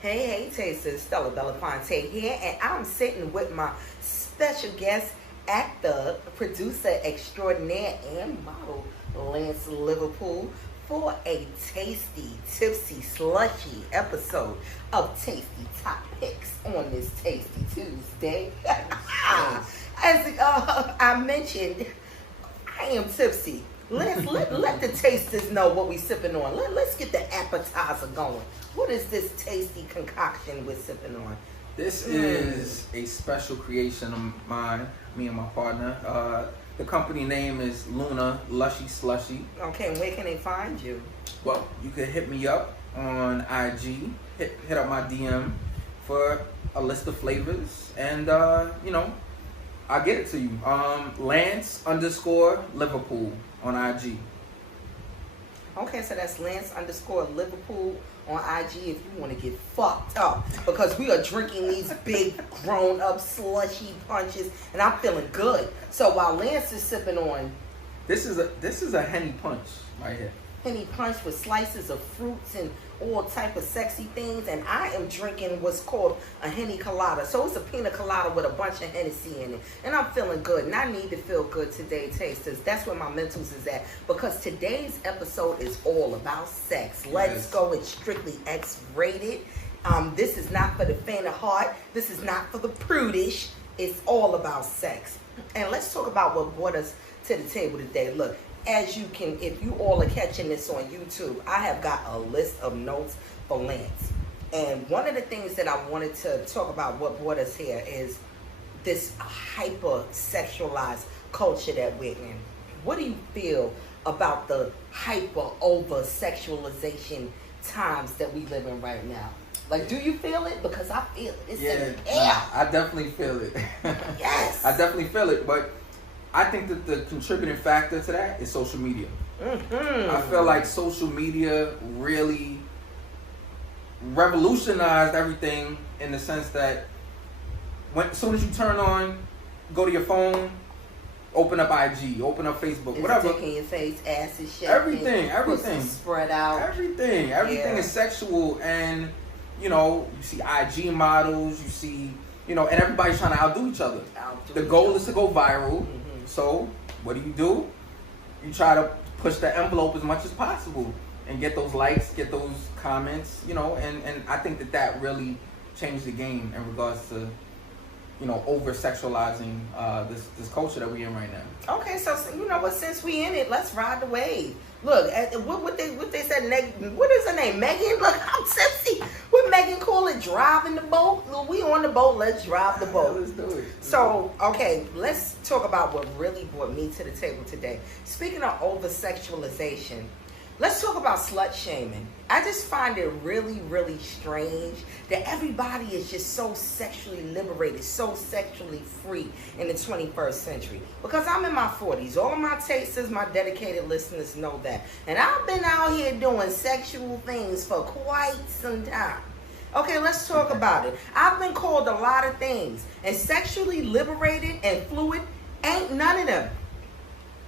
Hey, tasters, Stella Belafonte here, and I'm sitting with my special guest, actor, producer extraordinaire, and model, Lance Liverpool, for a tasty, tipsy, slushy episode of Tasty Topics on this Tasty Tuesday. As I mentioned, I am tipsy. Let the tasters know what we sipping on. Let's get the appetizer going. What is this tasty concoction we're sipping on? This is a special creation of mine, me and my partner. The company name is Lushy Slushy. Okay, and where can they find you? Well, you can hit me up on IG, hit up my DM for a list of flavors, and I'll get it to you. Lance_Liverpool on IG. Okay, so that's Lance_Liverpool on IG if you want to get fucked up, because we are drinking these big grown-up slushy punches, and I'm feeling good. So while Lance is sipping on, this is a Henny punch right here. Henny punch with slices of fruits and all type of sexy things, and I am drinking what's called a Henny colada. So it's a pina colada with a bunch of Hennessy in it, and I'm feeling good, and I need to feel good today, tasters. That's where my mentals is at, because today's episode is all about sex. Let's go. It's strictly X-rated. This is not for the faint of heart. This is not for the prudish. It's all about sex. And let's talk about what brought us to the table today. Look, as you can, if you all are catching this on YouTube, I have got a list of notes for Lance. And one of the things that I wanted to talk about what brought us here is this hyper-sexualized culture that we're in. What do you feel about the hyper-over-sexualization times that we live in right now? Like, do you feel it? Because I feel it. It's in the air. I definitely feel it. Yes. I definitely feel it, but I think that the contributing factor to that is social media. Mm-hmm. I feel like social media really revolutionized everything in the sense that as soon as you turn on, go to your phone, open up IG, open up Facebook, it's whatever. Dick in your face, ass is shaking. Everything. Pussy spread out. Everything is sexual, and you see IG models, you see, and everybody's trying to outdo each other. The goal is to go viral. Mm-hmm. So what do? You try to push the envelope as much as possible and get those likes, get those comments, and I think that really changed the game in regards to, over sexualizing this culture that we're in right now. Okay, so you know what? Since we in it, let's ride the wave. Look, what they said. What is her name? Megan. Look, I'm tipsy. What Megan call it? Driving the boat. Look, we on the boat. Let's drive the boat. Let's do it. So, okay, let's talk about what really brought me to the table today. Speaking of over-sexualization, let's talk about slut-shaming. I just find it really, really strange that everybody is just so sexually liberated, so sexually free in the 21st century. Because I'm in my 40s. All of my tasters, my dedicated listeners know that. And I've been out here doing sexual things for quite some time. Okay, let's talk about it. I've been called a lot of things. And sexually liberated and fluid ain't none of them.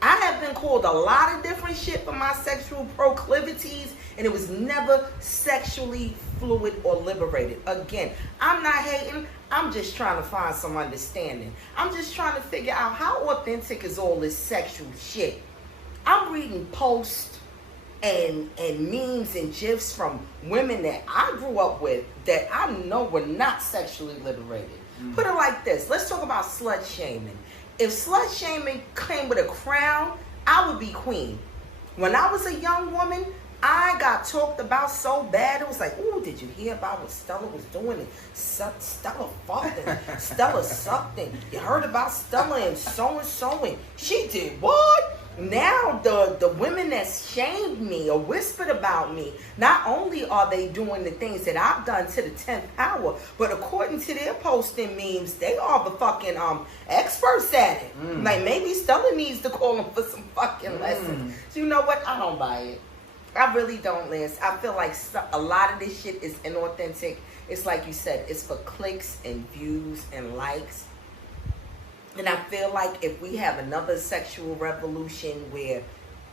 I have been called a lot of different shit for my sexual proclivities, and it was never sexually fluid or liberated. Again, I'm not hating. I'm just trying to find some understanding. I'm just trying to figure out how authentic is all this sexual shit. I'm reading posts and memes and gifs from women that I grew up with that I know were not sexually liberated. Mm-hmm. Put it like this. Let's talk about slut shaming. If slut shaming came with a crown, I would be queen. When I was a young woman, I got talked about so bad. It was like, ooh, did you hear about what Stella was doing? And Stella fucked and Stella sucked. And you heard about Stella and so and she did what? Now the women that shamed me or whispered about me, not only are they doing the things that I've done to the 10th power, but according to their posting memes, they are the fucking experts at it. Like maybe Stella needs to call them for some fucking lessons. So you know what? I don't buy it. I really don't, Lance. I feel like a lot of this shit is inauthentic. It's like you said, it's for clicks and views and likes. And I feel like if we have another sexual revolution where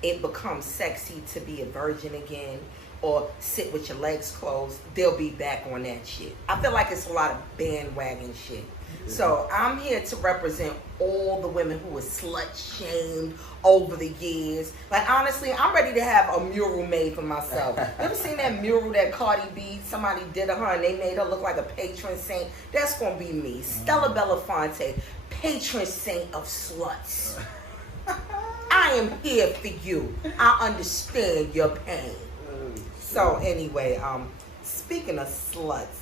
it becomes sexy to be a virgin again, or sit with your legs closed, they'll be back on that shit. I feel like it's a lot of bandwagon shit. So I'm here to represent all the women who were slut-shamed over the years. Like, honestly, I'm ready to have a mural made for myself. You ever seen that mural that Cardi B, somebody did of her and they made her look like a patron saint? That's going to be me. Stella Belafonte, patron saint of sluts. I am here for you. I understand your pain. So anyway, speaking of sluts,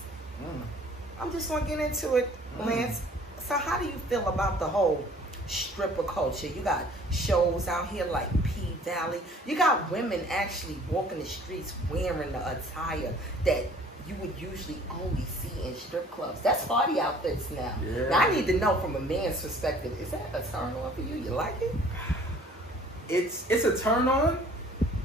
I'm just going to get into it, Lance. So how do you feel about the whole stripper culture? You got shows out here like P Valley. You got women actually walking the streets wearing the attire that you would usually only see in strip clubs. That's party outfits now. Yeah. Now I need to know from a man's perspective, is that a turn on for you? You like it? It's a turn on,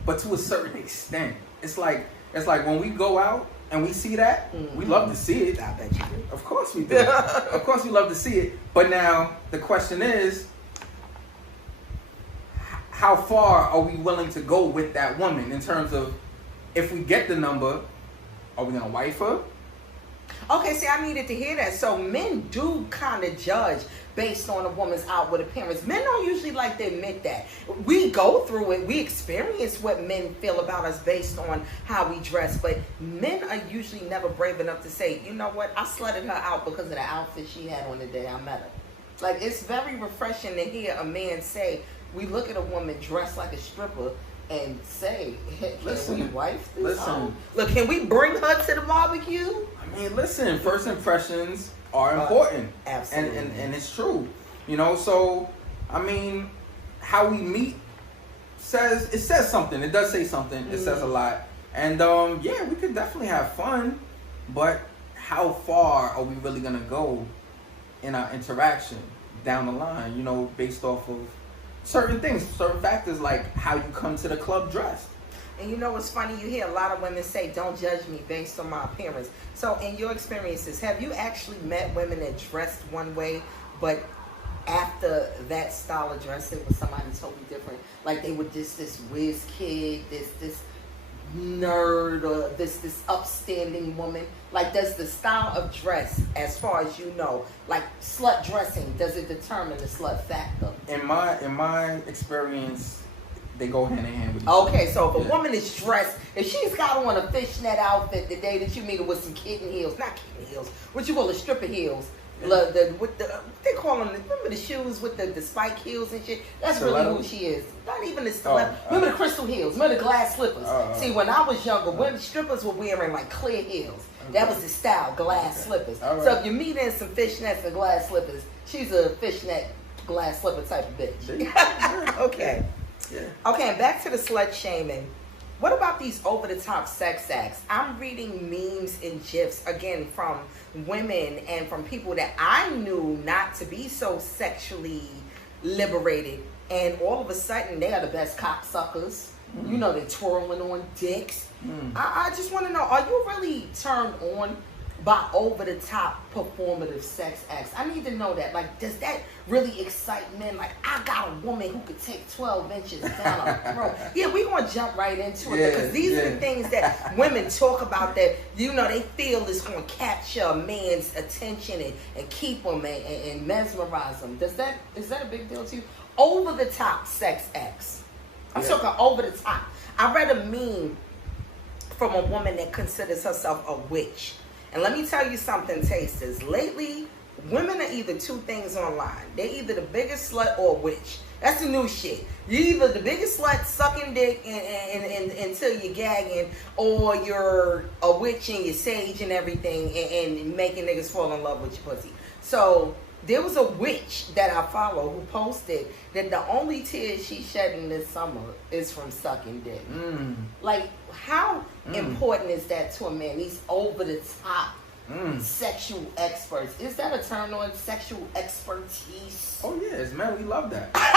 but to a certain extent. It's like when we go out and we see that, we love to see it. I bet you do. Of course we do. Of course we love to see it. But now the question is, how far are we willing to go with that woman in terms of, if we get the number, are we gonna wife her? Okay, see, I needed to hear that. So men do kind of judge based on a woman's outward appearance. Men don't usually like to admit that. We go through it. We experience what men feel about us based on how we dress. But men are usually never brave enough to say, you know what, I slutted her out because of the outfit she had on the day I met her. Like, it's very refreshing to hear a man say, we look at a woman dressed like a stripper and say, hey, can we wife this? Look, can we bring her to the barbecue? I mean, listen, first impressions are important. Absolutely. And it's true. You know, so, I mean, how we meet says something. It does say something. It says a lot. And, yeah, we could definitely have fun, but how far are we really going to go in our interaction down the line, you know, based off of certain things, certain factors, like how you come to the club dressed. And you know what's funny? You hear a lot of women say, don't judge me based on my appearance. So in your experiences, have you actually met women that dressed one way, but after that style of dressing was somebody totally different? Like they were just this whiz kid, this nerd, or this upstanding woman. Like, does the style of dress, as far as you know, like slut dressing, does it determine the slut factor? In my experience, they go hand in hand with each other. Okay, so if a woman is dressed, if she's got on a fishnet outfit the day that you meet her with some kitten heels, not kitten heels, what you call the stripper heels, what they call them, remember the shoes with the spike heels and shit? That's really who she is. Not even the stiletto. Remember the crystal heels? Remember the glass slippers? See, when I was younger, women strippers were wearing like clear heels. That was the style, glass slippers. So if you meet in some fishnets and glass slippers, she's a fishnet glass slipper type of bitch. Okay. Yeah. Okay, and back to the slut shaming. What about these over-the-top sex acts? I'm reading memes and GIFs, again, from women and from people that I knew not to be so sexually liberated. And all of a sudden, they are the best cocksuckers. You know, they're twirling on dicks. I just want to know, are you really turned on by over-the-top performative sex acts? I need to know that. Like, does that really excite men? Like, I got a woman who could take 12 inches down her throat. Yeah, we're going to jump right into it because these are the things that women talk about that, you know, they feel is going to capture a man's attention and keep him and mesmerize him. Is that a big deal to you? Over-the-top sex acts. I'm talking over-the-top. I read a meme from a woman that considers herself a witch. And let me tell you something, tasters. Lately, women are either two things online. They're either the biggest slut or a witch. That's the new shit. You're either the biggest slut sucking dick until you're gagging, or you're a witch and you're sage and everything and making niggas fall in love with your pussy. So there was a witch that I follow who posted that the only tears she's shedding this summer is from sucking dick. Like, how important is that to a man? These over-the-top sexual experts. Is that a turn on, sexual expertise? Oh, yeah. As men, we love that. Did you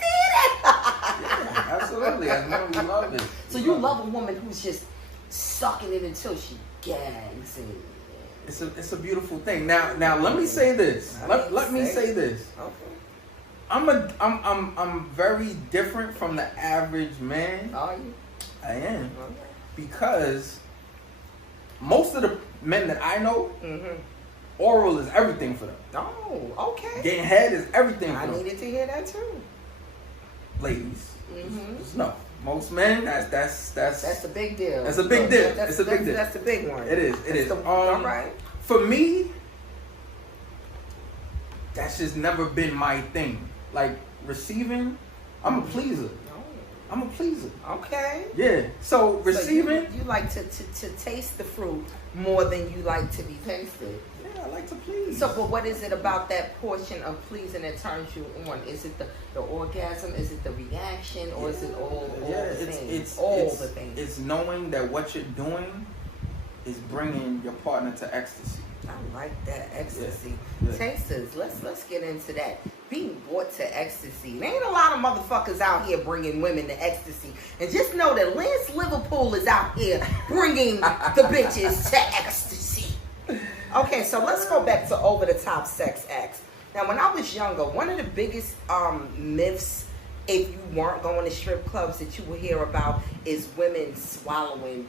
hear that? Yeah, absolutely. As men, we love it. So you love a woman who's just sucking it until she gags and... It's a beautiful thing. Now let me say this. Let me say this. Okay. I'm very different from the average man. Are you? I am. Okay. because most of the men that I know, oral is everything for them. Oh, okay. Getting head is everything for them. I needed to hear that too. Ladies, no. Most men, that's a big deal. That's a big deal. It's a big deal. That's the big one. It is. All right. For me, that's just never been my thing. Like receiving, I'm a pleaser. I'm a pleaser. Okay. Yeah. So receiving, so you like to taste the fruit more than you like to be tasted. Yeah, I like to please. So, but what is it about that portion of pleasing that turns you on? Is it the orgasm? Is it the reaction? Or is it all the things? It's all the things. It's knowing that what you're doing is bringing your partner to ecstasy. I like that ecstasy. Yeah. Tasters, let's get into that. Being brought to ecstasy. There ain't a lot of motherfuckers out here bringing women to ecstasy. And just know that Lance Liverpool is out here bringing the bitches to ecstasy. Okay, so let's go back to over-the-top sex acts. Now, when I was younger, one of the biggest myths, if you weren't going to strip clubs, that you would hear about is women swallowing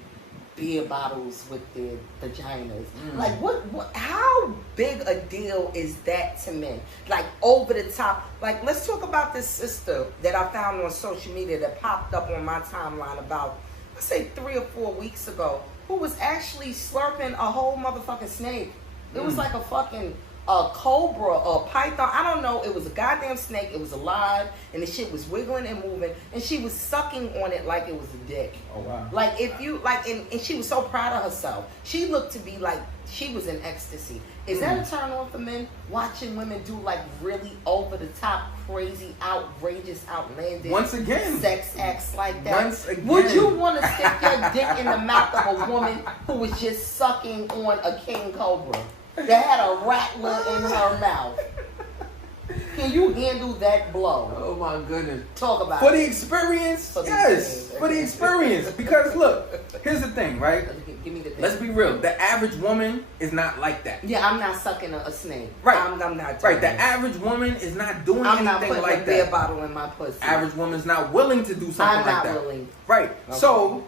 beer bottles with their vaginas. Like, what? How big a deal is that to men? Like, over the top. Like, let's talk about this sister that I found on social media that popped up on my timeline about, let's say, 3 or 4 weeks ago, who was actually slurping a whole motherfucking snake. It was like a fucking cobra or python. I don't know. It was a goddamn snake. It was alive, and the shit was wiggling and moving, and she was sucking on it like it was a dick. Oh wow! Like if you like, and she was so proud of herself. She looked to be like she was in ecstasy. Is that a turn on for men? Watching women do like really over the top, crazy, outrageous, outlandish, once again, sex acts like that. Once again, would you want to stick your dick in the mouth of a woman who was just sucking on a king cobra that had a rattler in her mouth? Can you handle that blow? Oh my goodness. Talk about for it. The experience. Yes, for the experience. Because look, here's the thing, right? Give me the thing. Let's be real. The average woman is not like that. Yeah, I'm not sucking a snake. Right. I'm not. Right. The average woman is not doing anything like that. I'm not putting a beer bottle in my pussy. Average woman's not willing to do something like that. I'm not willing. Right. Okay. So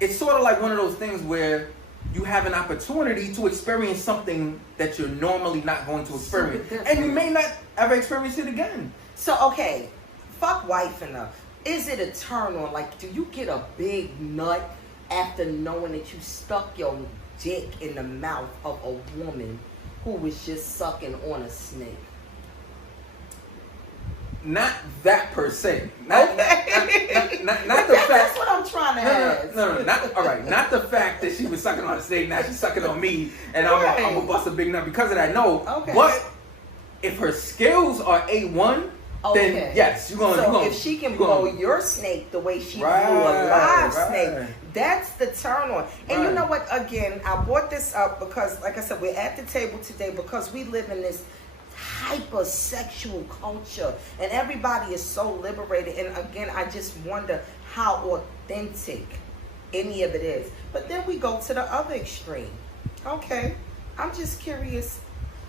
it's sort of like one of those things where you have an opportunity to experience something that you're normally not going to experience. And you may not ever experience it again. So, okay, fuck wife enough. Is it a turn on? Like, do you get a big nut after knowing that you stuck your dick in the mouth of a woman who was just sucking on a snake? Not that per se. Not the fact. That's what I'm trying to ask. No. Not, all right. Not the fact that she was sucking on a snake. Now she's sucking on me, and I'm gonna bust a big nut because of that. No. Okay. But if her skills are A1, then yes, you're gonna. So if she can blow your snake the way she blew a live snake, that's the turn on. And you know what? Again, I brought this up because, like I said, we're at the table today because we live in this hyper-sexual culture and everybody is so liberated, and again I just wonder how authentic any of it is. But then we go to the other extreme. Okay, I'm just curious,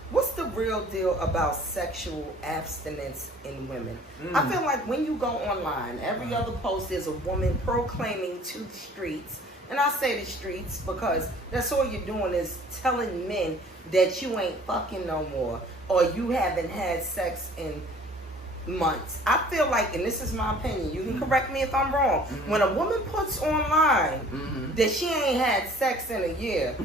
what's the real deal about sexual abstinence in women? I feel like when you go online, every other post is a woman proclaiming to the streets, and I say the streets because that's all you're doing is telling men that you ain't fucking no more, or you haven't had sex in months. I feel like, and this is my opinion, you can correct me if I'm wrong, when a woman puts online that she ain't had sex in a year,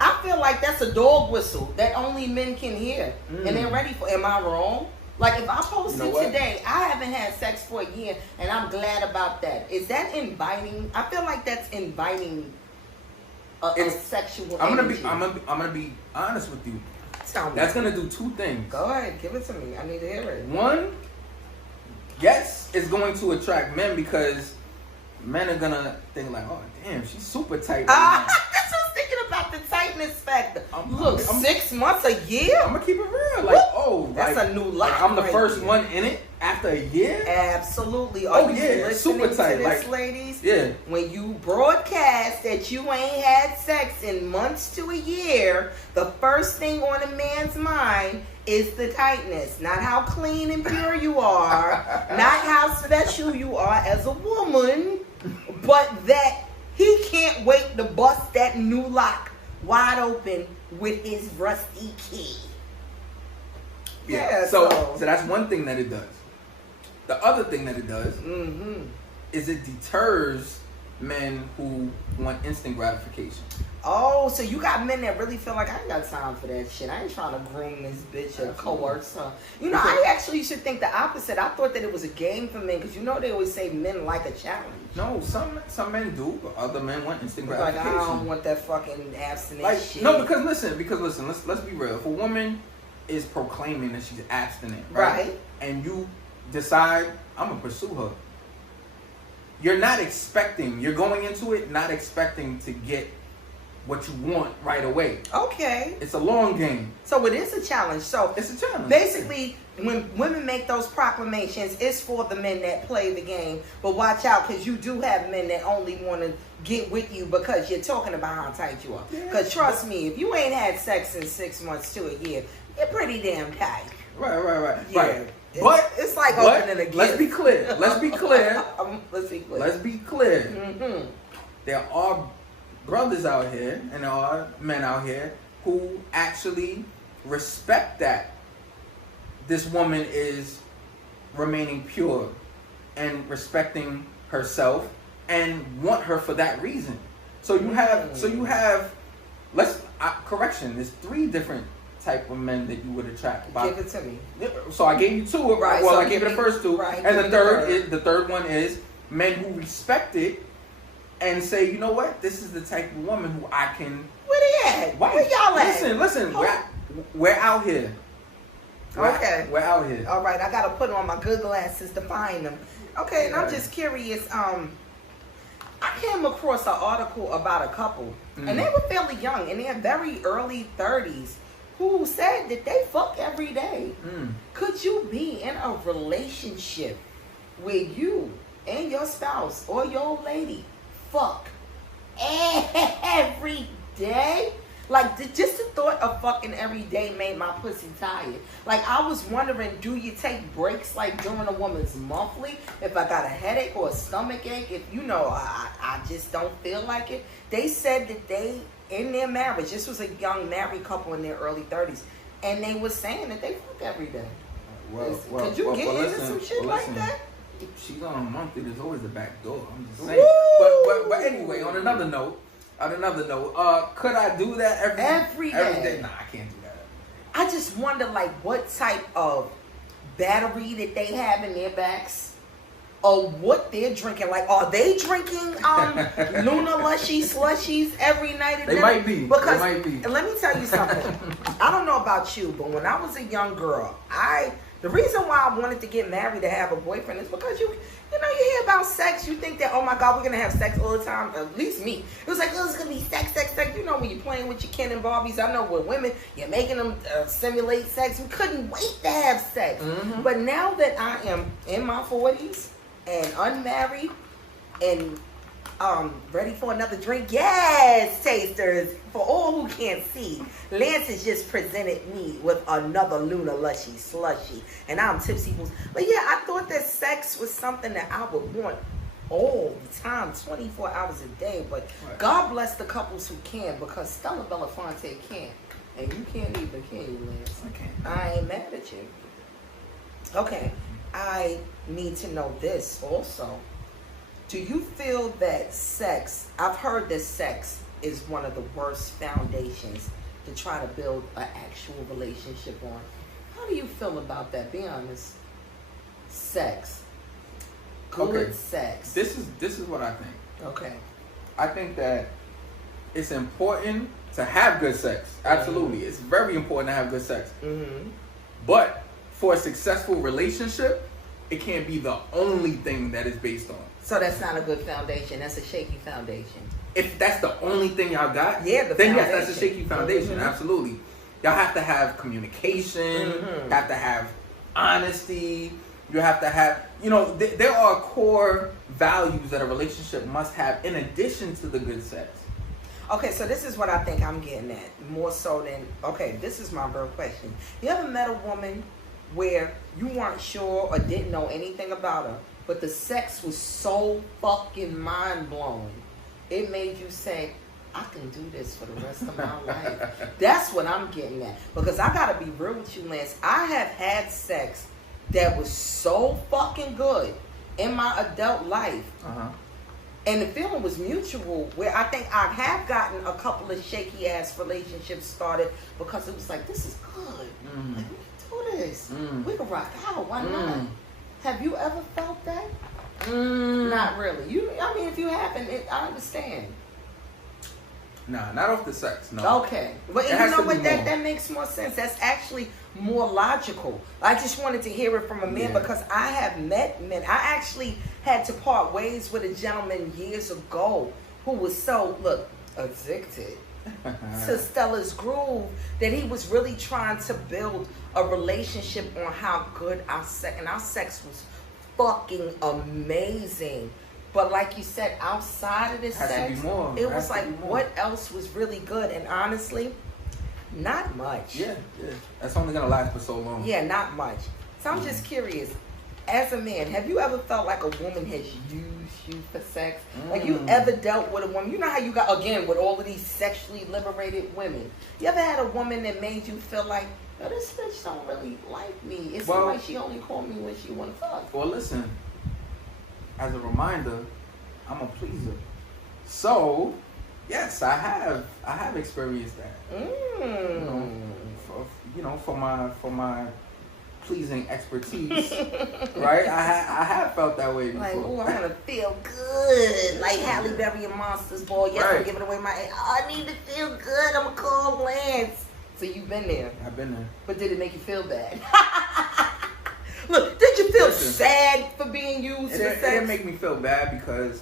I feel like that's a dog whistle that only men can hear. And they're ready for, am I wrong? Like if I posted today, I haven't had sex for a year and I'm glad about that. Is that inviting? I feel like that's inviting a sexual energy. I'm gonna be honest with you. Tell me. That's gonna do two things. Go ahead, give it to me. I need to hear it. One, yes, it's going to attract men because men are gonna think like, oh damn, she's super tight. Right now. That's what I was thinking about, the tightness factor. Look, 6 months, a year. I'm gonna keep it real. Like, oh, that's like, a new life. Like I'm the first one in it after a year. Absolutely. Are you listening super tight, to this, like, ladies? Yeah. When you broadcast that you ain't had sex in months to a year, the first thing on a man's mind is the tightness. Not how clean and pure you are, not how special you are as a woman, but that He can't wait to bust that new lock wide open with his rusty key. Yeah. So that's one thing that it does. The other thing that it does is it deters men who want instant gratification. Oh, so you got men that really feel like I ain't got time for that shit. I ain't trying to groom this bitch or coerce her. You know, I actually should think the opposite. I thought that it was a game for men because you know they always say men like a challenge. No, some men do, but other men want instant gratification. Like I don't want that fucking abstinence shit. No, because listen, let's be real. If a woman is proclaiming that she's abstinent, right? And you decide I'm gonna pursue her, you're going into it not expecting to get what you want right away. Okay. It's a long game. So it is a challenge. So it's a challenge. Basically, when women make those proclamations, it's for the men that play the game. But watch out, because you do have men that only want to get with you because you're talking about how tight you are. Because trust me, if you ain't had sex in 6 months to a year, you're pretty damn tight. Right. Yeah. Right. But it's like opening a gift. Let's be clear. Let's be clear. Mm-hmm. There are brothers out here and there are men out here who actually respect that this woman is remaining pure and respecting herself and want her for that reason. So you have correction, there's 3 different type of men that you would attract. Give it to me. So I gave you 2. Right. Well, So I gave you the first 2. Right. And the third one is men who respect it and say, you know what, this is the type of woman who I can. Where they at? Where y'all at? Listen. We're out here. Okay. We're out here. All right. I gotta put on my good glasses to find them. Okay. And I'm just curious. I came across an article about a couple, and they were fairly young, in their very early 30s, who said that they fuck every day. Could you be in a relationship where you and your spouse or your old lady fuck every day? Like, just the thought of fucking every day made my pussy tired. Like, I was wondering, do you take breaks like during a woman's monthly? If I got a headache or a stomach ache, if you know, I just don't feel like it. They said that they, in their marriage, this was a young married couple in their early 30s, and they were saying that they fuck every day. Could you get into some shit like that? If she's on a monthly, there's always a back door. I'm just saying. But anyway, on another note, could I do that every day? Nah, I can't do that. I just wonder, like, what type of battery that they have in their backs, or what they're drinking. Like, are they drinking Lushy Slushies every night? And they might be. Because, and let me tell you something. I don't know about you, but when I was a young girl, the reason why I wanted to get married to have a boyfriend is because you hear about sex, you think that, oh my God, we're gonna have sex all the time. At least me. It was like, oh, it's gonna be sex. You know, when you're playing with your Ken and Barbies, I know with women, you're making them simulate sex. We couldn't wait to have sex. Mm-hmm. But now that I am in my 40s and unmarried and ready for another drink, yes, tasters, for all who can't see, Lance has just presented me with another Lushy Slushy, and I'm tipsy. But yeah, I thought that sex was something that I would want all the time, 24 hours a day. But God bless the couples who can, because Stella Belafonte can't, and you can't either, can you, Lance? I can't. I ain't mad at you. Okay, I need to know this also. Do you feel that sex, I've heard that sex is one of the worst foundations to try to build an actual relationship on. How do you feel about that? Be honest. Sex. Good sex. This is what I think. Okay. I think that it's important to have good sex. Absolutely. It's very important to have good sex. Mm-hmm. But for a successful relationship, it can't be the only thing that it's based on. So that's not a good foundation. That's a shaky foundation. If that's the only thing y'all got, then yes, that's a shaky foundation. Mm-hmm. Absolutely. Y'all have to have communication. Mm-hmm. You have to have honesty. You have to have, there are core values that a relationship must have in addition to the good sex. Okay, so this is what I think I'm getting at. More so than, this is my real question. You ever met a woman where you weren't sure or didn't know anything about her, but the sex was so fucking mind-blowing it made you say, I can do this for the rest of my life. That's what I'm getting at. Because I gotta be real with you, Lance. I have had sex that was so fucking good in my adult life. And the feeling was mutual, where I think I have gotten a couple of shaky ass relationships started because it was like, this is good. Like, we can do this. We can rock out. Why not? Have you ever felt that? Not really. I mean, if you haven't, I understand. Nah, not off the sex. No. Okay, but you know what? That makes more sense. That's actually more logical. I just wanted to hear it from a man because I have met men. I actually had to part ways with a gentleman years ago who was so addicted to Stella's groove that he was really trying to build a relationship on how good our sex was fucking amazing. But like you said, outside of this sex, it was like, what else was really good? And honestly, not much. Yeah. That's only going to last for so long. Yeah, not much. So I'm just curious, as a man, have you ever felt like a woman has used you for sex? Like you ever dealt with a woman? You know how you got, again, with all of these sexually liberated women. You ever had a woman that made you feel like, no, this bitch don't really like me. It seems like she only called me when she want to fuck. Well, listen. As a reminder, I'm a pleaser. So, yes, I have experienced that. For my pleasing expertise, right? I have felt that way before. Like, oh, I want to feel good, like Halle Berry and Monsters Ball. Yes, I'm giving away I need to feel good. I'm gonna call Lance. So you've been there. I've been there. But did it make you feel bad? Look, did you feel sad for being used for sex? It didn't make me feel bad because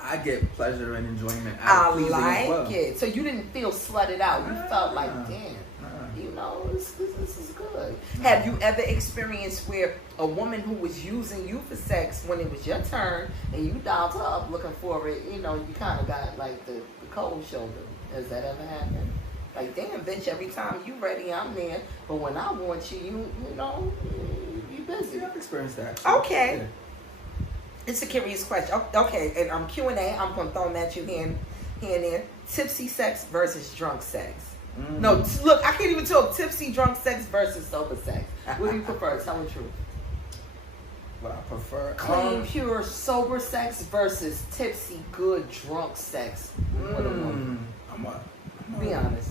I get pleasure and enjoyment out of pleasing as well. It. So you didn't feel slutted out. You felt like, damn, this is good. Have you ever experienced where a woman who was using you for sex, when it was your turn and you dialed her up looking for it, you kind of got like the cold shoulder? Has that ever happened? Like, damn, bitch, every time you ready, I'm there. But when I want you, you busy. I've experienced that. Okay. Yeah. It's a curious question. Okay, and I'm Q&A. I'm going to throw them at you here and there. Tipsy sex versus drunk sex. No, look, I can't even talk tipsy drunk sex versus sober sex. What do you prefer? Tell the truth. What I prefer? Clean, pure, sober sex versus tipsy, good, drunk sex. Be honest.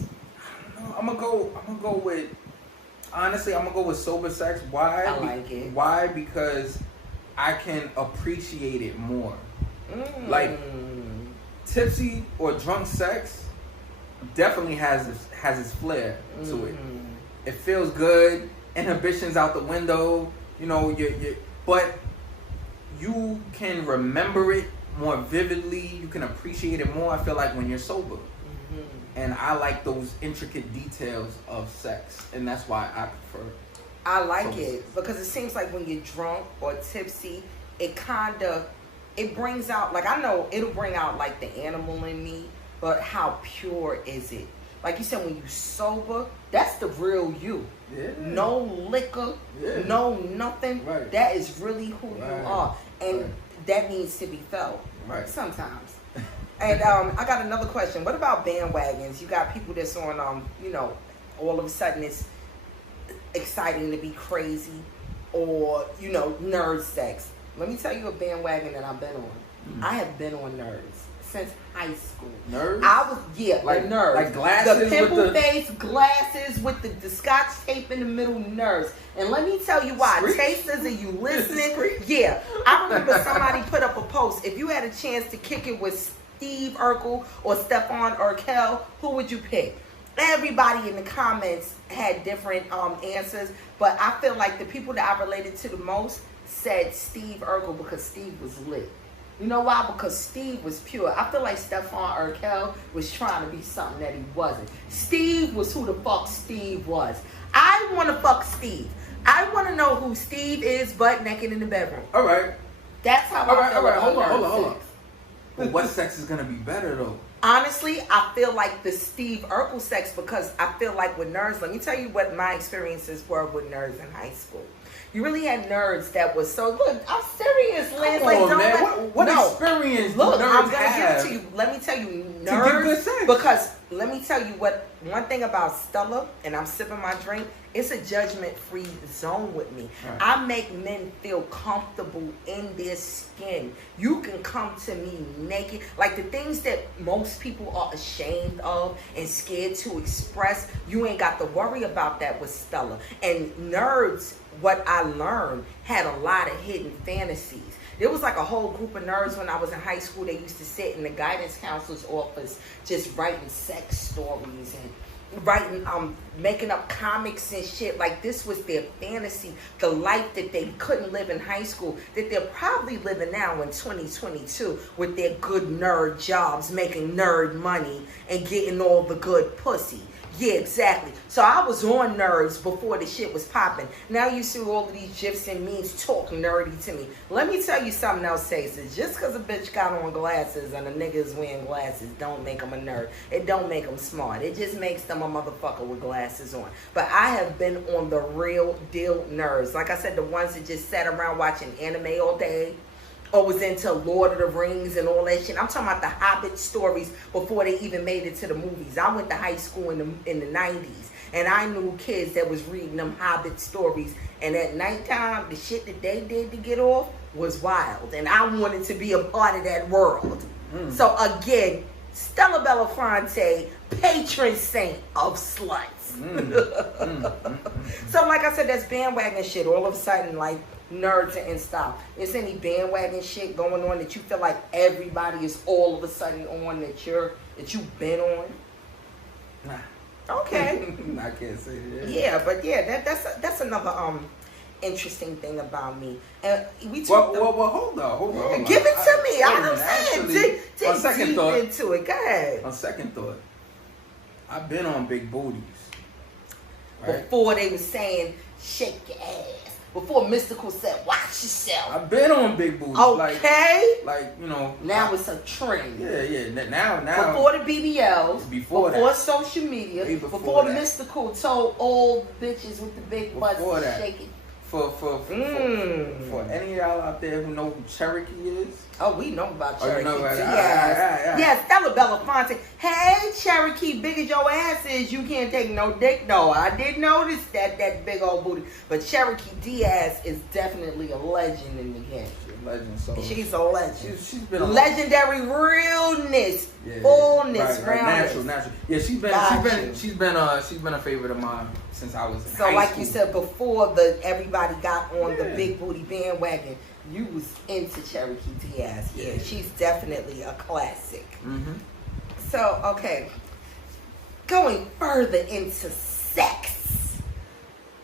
I'm gonna go with. Honestly, I'm gonna go with sober sex. Why? I like it. Why? Because I can appreciate it more. Like tipsy or drunk sex definitely has its flair to it. It feels good. Inhibitions out the window. But you can remember it more vividly. You can appreciate it more. I feel like when you're sober. And I like those intricate details of sex, and that's why I prefer it. I like it because it seems like when you're drunk or tipsy, it brings out, like, I know it'll bring out like the animal in me, but how pure is it? Like you said, when you sober, that's the real you. Yeah. No liquor, no nothing. Right. That is really who you are, and that needs to be felt sometimes. And I got another question. What about bandwagons? You got people that's on, all of a sudden it's exciting to be crazy, or, nerd sex. Let me tell you a bandwagon that I've been on. I have been on nerds since high school. Nerds? Like nerds. Like glasses, the pimple face glasses with the scotch tape in the middle, nerds. And let me tell you why. Tasters, are you listening? Yeah. I remember somebody put up a post. If you had a chance to kick it with Steve Urkel or Stefan Urkel, who would you pick? Everybody in the comments had different answers, but I feel like the people that I related to the most said Steve Urkel because Steve was lit. You know why? Because Steve was pure. I feel like Stefan Urkel was trying to be something that he wasn't. Steve was who the fuck Steve was. I want to fuck Steve. I want to know who Steve is butt naked in the bedroom. All right. That's how I feel. Hold on. But what sex is going to be better, though? Honestly, I feel like the Steve Urkel sex, because I feel like with nerds, let me tell you what my experiences were with nerds in high school. You really had nerds that was so, look, I'm serious, Liz. Come like, on, don't man. let, What no. experience Look, do I'm nerds going to give it have to you. Let me tell you, to get good nerds, sex? because let me tell you what, one thing about Stella, and I'm sipping my drink, it's a judgment-free zone with me. Right. I make men feel comfortable in their skin. You can come to me naked. Like the things that most people are ashamed of and scared to express, you ain't got to worry about that with Stella. And nerds, what I learned, had a lot of hidden fantasies. There was like a whole group of nerds when I was in high school. They used to sit in the guidance counselor's office just writing sex stories and writing, making up comics and shit. Like this was their fantasy, the life that they couldn't live in high school, that they're probably living now in 2022 with their good nerd jobs, making nerd money and getting all the good pussy. Yeah, exactly. So I was on nerds before the shit was popping. Now you see all of these gifs and memes talk nerdy to me. Let me tell you something else, Tases. Just because a bitch got on glasses and a nigga is wearing glasses don't make them a nerd. It don't make them smart. It just makes them a motherfucker with glasses on. But I have been on the real deal nerds. Like I said, the ones that just sat around watching anime all day, or was into Lord of the Rings and all that shit. I'm talking about the Hobbit stories before they even made it to the movies. I went to high school in the 90s, and I knew kids that was reading them Hobbit stories. And at nighttime, the shit that they did to get off was wild. And I wanted to be a part of that world. So again, Stella Belafonte, patron saint of sluts. So like I said, that's bandwagon shit. All of a sudden, like, nerds and stuff. Is any bandwagon shit going on that you feel like everybody is all of a sudden on that you've been on? Nah. Okay. I can't say that. Yeah, but yeah, that's another interesting thing about me. And we talked. Well, hold on. Give it to me. I'm saying, dig deep thought, into it. Go ahead. On second thought, I've been on big booties. Right? Before they were saying shake your ass. Before Mystical said, watch yourself. I've been on big booties. Okay. Like you know. Now it's a trend. Yeah. Now. Before the BBLs. Before social media. Before Mystical told old bitches with the big butts to shake it. For any of y'all out there who know who Cherokee is. Oh, we know about Cherokee. You know about Yes, Stella Belafonte. Hey, Cherokee, big as your ass is, you can't take no dick. No, I did notice that big old booty. But Cherokee Diaz is definitely a legend in the game. Legend, so she's a legend. She's been a legendary realness, fullness, natural. Yeah, she's been a favorite of mine since I was in high school. Like you said before, everybody got on the big booty bandwagon. You was into Cherokee Diaz. Yeah, she's definitely a classic. So okay, going further into sex,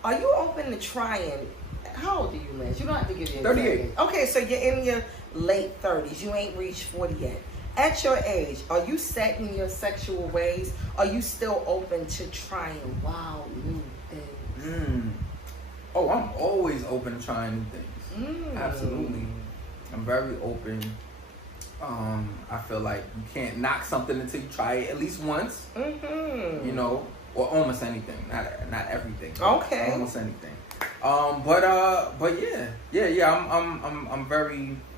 are you open to trying? How old are you, Liz? You don't have to give your 38. Okay, so you're in your late 30s. You ain't reached 40 yet. At your age, are you set in your sexual ways? Are you still open to trying wild new things? Oh, I'm always open to trying new things. Absolutely. I'm very open. I feel like you can't knock something until you try it at least once. You know, or almost anything. Not everything. Okay. Almost anything. But yeah.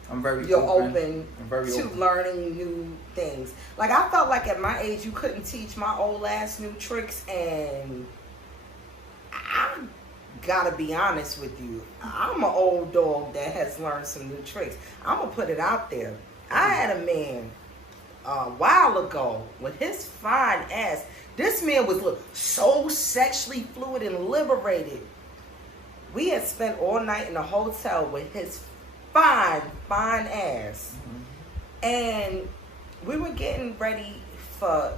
I'm very You're open I'm very to open. learning new things. Like I felt like at my age you couldn't teach my old ass new tricks, and I gotta be honest with you. I'm an old dog that has learned some new tricks. I'm gonna put it out there. I had a man a while ago with his fine ass. This man was so sexually fluid and liberated. We had spent all night in a hotel with his fine ass. And we were getting ready for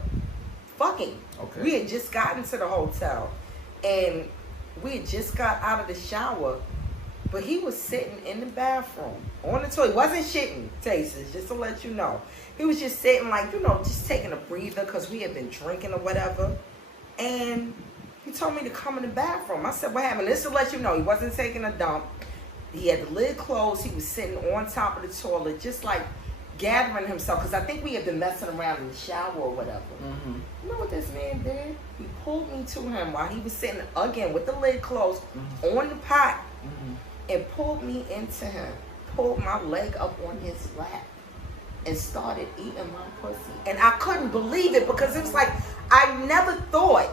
fucking. Okay. We had just gotten to the hotel. And we had just got out of the shower. But he was sitting in the bathroom on the toilet. He wasn't shitting, Tases, just to let you know. He was just sitting like, just taking a breather because we had been drinking or whatever. And he told me to come in the bathroom. I said, what happened? This to let you know, he wasn't taking a dump. He had the lid closed. He was sitting on top of the toilet, just like gathering himself. Because I think we had been messing around in the shower or whatever. You know what this man did? He pulled me to him while he was sitting, again, with the lid closed, on the pot. and pulled me into him, pulled my leg up on his lap, and started eating my pussy. And I couldn't believe it because it was like, I never thought.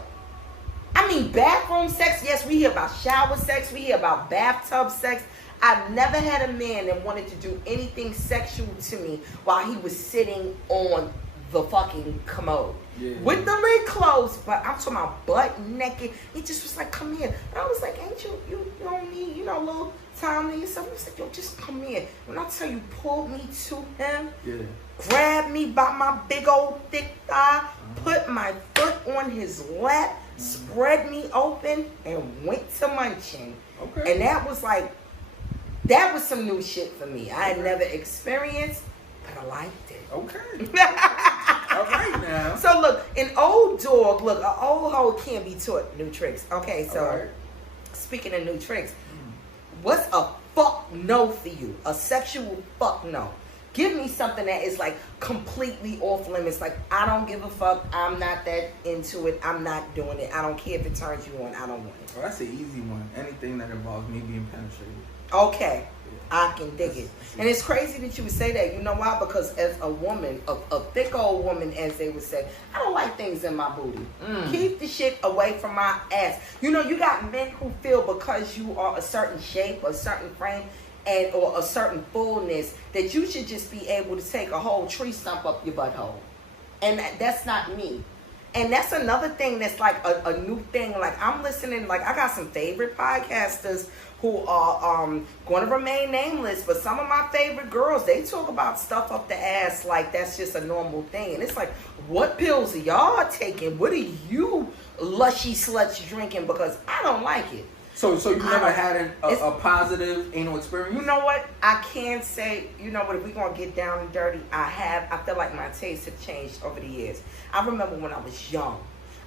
I mean, bathroom sex, yes, we hear about shower sex, we hear about bathtub sex. I've never had a man that wanted to do anything sexual to me while he was sitting on the fucking commode. Yeah. With the lid closed, but I'm talking about butt naked. He just was like, come here. And I was like, ain't you don't need, a little time to yourself. He was like, yo, just come here. When I tell you, pulled me to him, grabbed me by my big old thick thigh, put my foot on his lap, spread me open, and went to munching. Okay. And that was some new shit for me. I had never experienced, but I liked it. Okay. All right now. So look, an old dog, an old hoe can't be taught new tricks. Okay, so speaking of new tricks, what's a fuck no for you? A sexual fuck no. Give me something that is like completely off limits. Like, I don't give a fuck. I'm not that into it. I'm not doing it. I don't care if it turns you on. I don't want it. Well, that's an easy one. Anything that involves me being penetrated. Okay. I can dig it. And it's crazy that you would say that. You know why? Because as a woman, a thick old woman, as they would say, I don't like things in my booty. Keep the shit away from my ass. You got men who feel because you are a certain shape, a certain frame, or a certain fullness, that you should just be able to take a whole tree stump up your butthole. And that's not me. And that's another thing that's like a new thing. Like, I'm listening, like, I got some favorite podcasters who are going to remain nameless, but some of my favorite girls, they talk about stuff up the ass like that's just a normal thing. And it's like, what pills are y'all taking? What are you lushy sluts drinking? Because I don't like it. So you never had a positive anal experience? You know what? I can say, if we're going to get down and dirty, I feel like my tastes have changed over the years. I remember when I was young,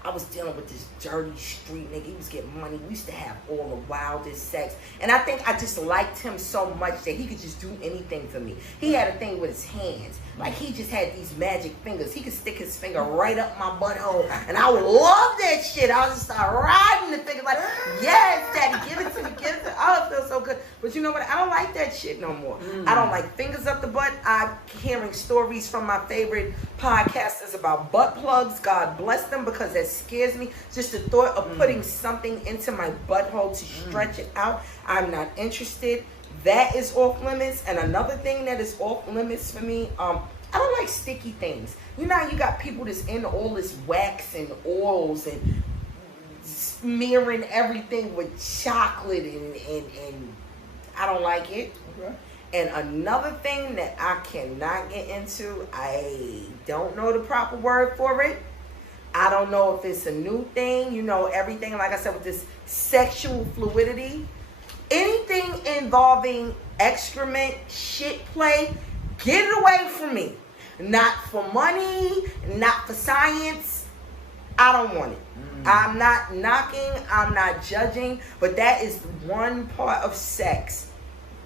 I was dealing with this dirty street nigga. He was getting money. We used to have all the wildest sex. And I think I just liked him so much that he could just do anything for me. He had a thing with his hands. Like, he just had these magic fingers. He could stick his finger right up my butthole. And I would love that shit. I would just start riding the finger like, yes, daddy, give it to me, give it to me. Oh, it feels so good. But you know what? I don't like that shit no more. I don't like fingers up the butt. I'm hearing stories from my favorite podcasters about butt plugs. God bless them, because that scares me. Just the thought of putting something into my butthole to stretch it out. I'm not interested. That is off limits. And another thing that is off limits for me, I don't like sticky things. You know how you got people that's in all this wax and oils and smearing everything with chocolate and I don't like it. Okay. And another thing that I cannot get into, I don't know the proper word for it. I don't know if it's a new thing. Everything, like I said, with this sexual fluidity. Anything involving excrement, shit play, get it away from me. Not for money, not for science. I don't want it. I'm not knocking, I'm not judging, but that is one part of sex,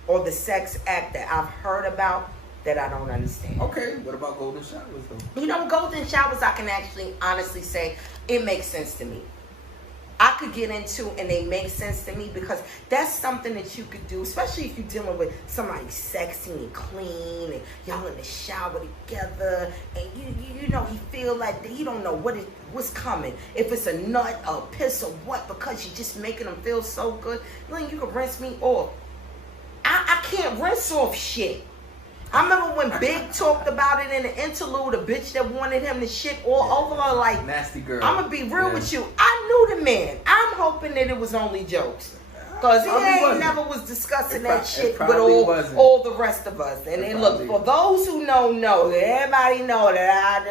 or the sex act, that I've heard about that I don't understand. Okay, what about golden showers though? Golden showers, I can actually honestly say it makes sense to me. I could get into, and they make sense to me, because that's something that you could do, especially if you're dealing with somebody sexy and clean, and y'all in the shower together, and you feel like you don't know what's coming. If it's a nut, a piss, or what, because you're just making them feel so good. Then you can rinse me off. I can't rinse off shit. I remember when Big talked about it in the interlude, a bitch that wanted him to shit all over her, like, nasty girl. I'm gonna be real with you. I knew the man. I'm hoping that it was only jokes, because he never was discussing that shit with all the rest of us. And then look, for those who know, everybody know that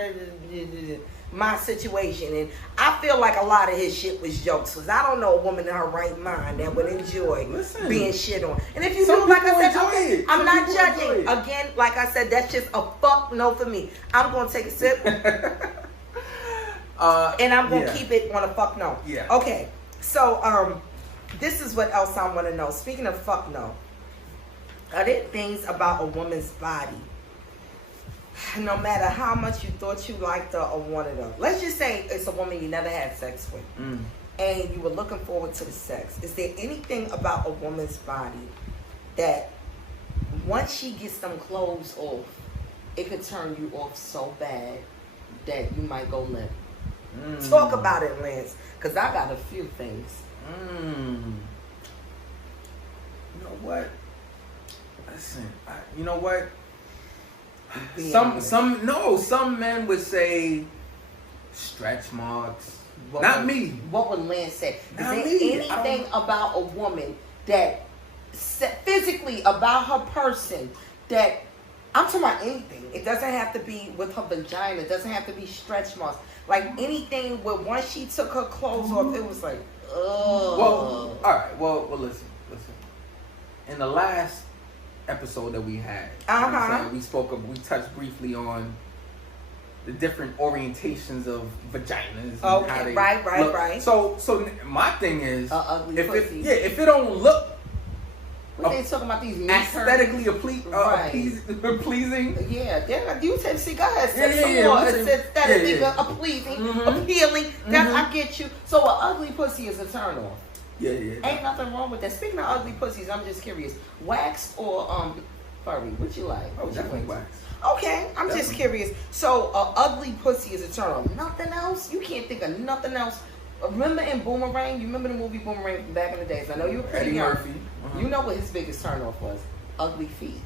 my situation, and I feel like a lot of his shit was jokes, because I don't know a woman in her right mind that would enjoy being shit on. And if you do, like I said, I'm not judging. Again, like I said, that's just a fuck no for me. I'm gonna take a sip, and I'm gonna keep it on a fuck no. Yeah. Okay. So this is what else I want to know. Speaking of fuck no, are there things about a woman's body, no matter how much you thought you liked her or wanted her? Let's just say it's a woman you never had sex with, and you were looking forward to the sex. Is there anything about a woman's body that once she gets them clothes off, it could turn you off so bad that you might go limp. Talk about it, Lance, because I got a few things. You know what? Listen, you know what? Some men would say stretch marks. Not me. What would Lance say? Is there anything about a woman that physically about her person that I'm talking about anything? It doesn't have to be with her vagina. It doesn't have to be stretch marks. Like anything where once she took her clothes off, it was like, ugh. Well, all right. Well, listen. In the last episode that we had, we touched briefly on the different orientations of vaginas. Okay, right. So my thing is, ugly pussy. If it don't look, what they talking about these aesthetically pleasing. Yeah. You said, see, go ahead. Aesthetically pleasing, appealing. That's I get you. So an ugly pussy is a turn off. Yeah. Ain't nothing wrong with that. Speaking of ugly pussies, I'm just curious. Waxed or furry? What you like? Oh, definitely waxed. Okay, I'm just curious. So ugly pussy is a turn off. Nothing else? You can't think of nothing else. Remember in Boomerang? You remember the movie Boomerang from back in the days? I know you were pretty young. Murphy. You know what his biggest turn off was? Ugly feet.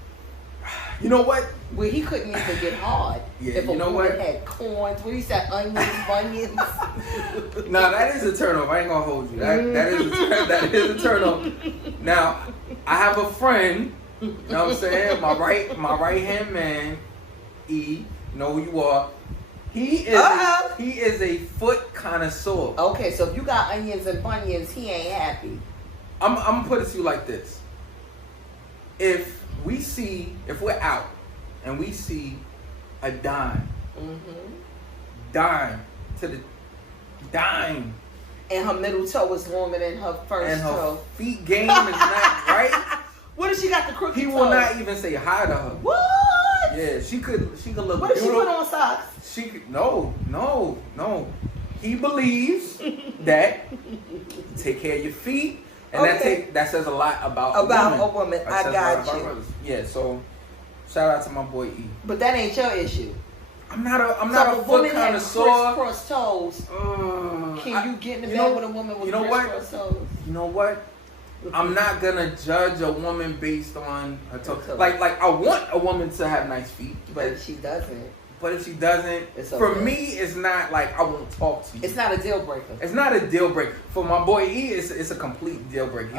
You know what? Where he couldn't even get hard. Yeah, if a woman had corns, what he said, onions, bunions. Nah, that is a turn off. I ain't gonna hold you. That is a turn off. Now, I have a friend, you know what I'm saying? My right hand man, E, you know who you are. He is a foot connoisseur. Okay, so if you got onions and bunions, he ain't happy. I'm gonna put it to you like this. If we're out and we see a dime, dime, and her middle toe is longer than her first toe, and her feet game is not right. What if she got the crooked toe? He will not even say hi to her. What? Yeah, she could look. What if she put on socks? She could, no. He believes that take care of your feet, and that says a lot about a woman. I got you. Yeah, so shout out to my boy E. But that ain't your issue. I'm not a foot connoisseur. Crisscross toes. Can you get in the bed with a woman with crisscross toes? You know what? I'm not gonna judge a woman based on her toes. Like I want a woman to have nice feet, but if she doesn't, it's okay. For me, it's not like I won't talk to you. It's not a deal breaker. It's not a deal breaker. For my boy E, it's a complete deal breaker. He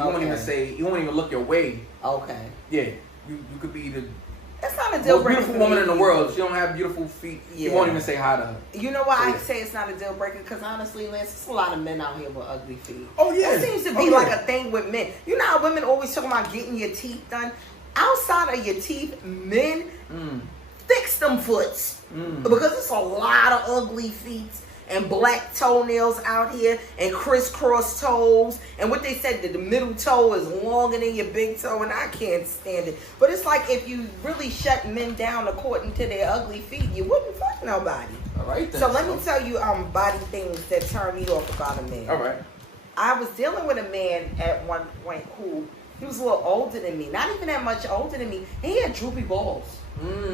won't even look your way. Okay. Yeah, you could be the That's not a deal breaker. Beautiful woman in the world. If she don't have beautiful feet, you won't even say hi to her. You know why I say it's not a deal breaker? Because honestly, Lance, there's a lot of men out here with ugly feet. Oh yeah, that seems to be like a thing with men. You know how women always talk about getting your teeth done? Outside of your teeth, men fix them foots because it's a lot of ugly feet and black toenails out here and crisscross toes, and what they said that the middle toe is longer than your big toe, and I can't stand it. But it's like if you really shut men down according to their ugly feet, you wouldn't fuck nobody. All right then. So let me tell you body things that turn me off about a man. All right. I was dealing with a man at one point who he was a little older than me, not even that much older than me, and he had droopy balls.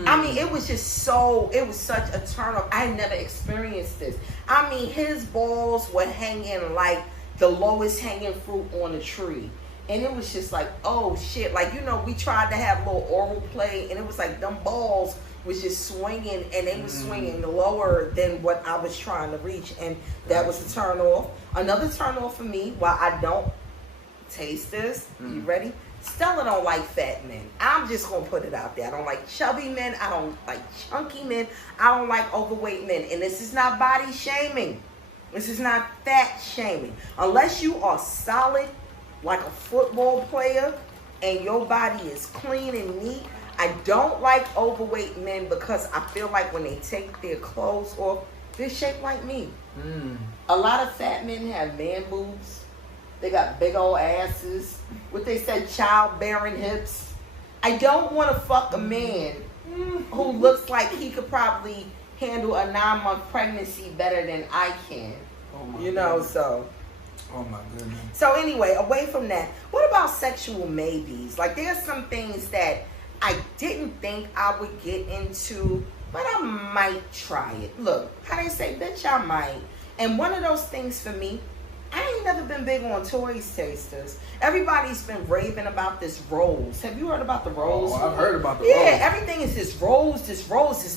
I mean, it was such a turn off. I had never experienced this. I mean, his balls were hanging like the lowest hanging fruit on a tree. And it was just like, oh shit. Like, you know, we tried to have a little oral play, and it was like them balls was just swinging, and they were swinging lower than what I was trying to reach. And that was a turn off. Another turn off for me, while I don't taste this, you ready? Stella don't like fat men. I'm just going to put it out there. I don't like chubby men. I don't like chunky men. I don't like overweight men. And this is not body shaming. This is not fat shaming. Unless you are solid like a football player and your body is clean and neat. I don't like overweight men because I feel like when they take their clothes off, they're shaped like me. A lot of fat men have man boobs. They got big old asses. What they said, childbearing hips. I don't want to fuck a man who looks like he could probably handle a 9-month pregnancy better than I can. Oh my goodness. So Oh my goodness. So anyway, away from that, what about sexual maybes? Like, there's some things that I didn't think I would get into, but I might try it. Look, how they say, bitch, I might. And one of those things for me, I ain't never been big on toys tasters. Everybody's been raving about this rose. Have you heard about the rose? Oh, I've heard about the rose. Yeah, everything is this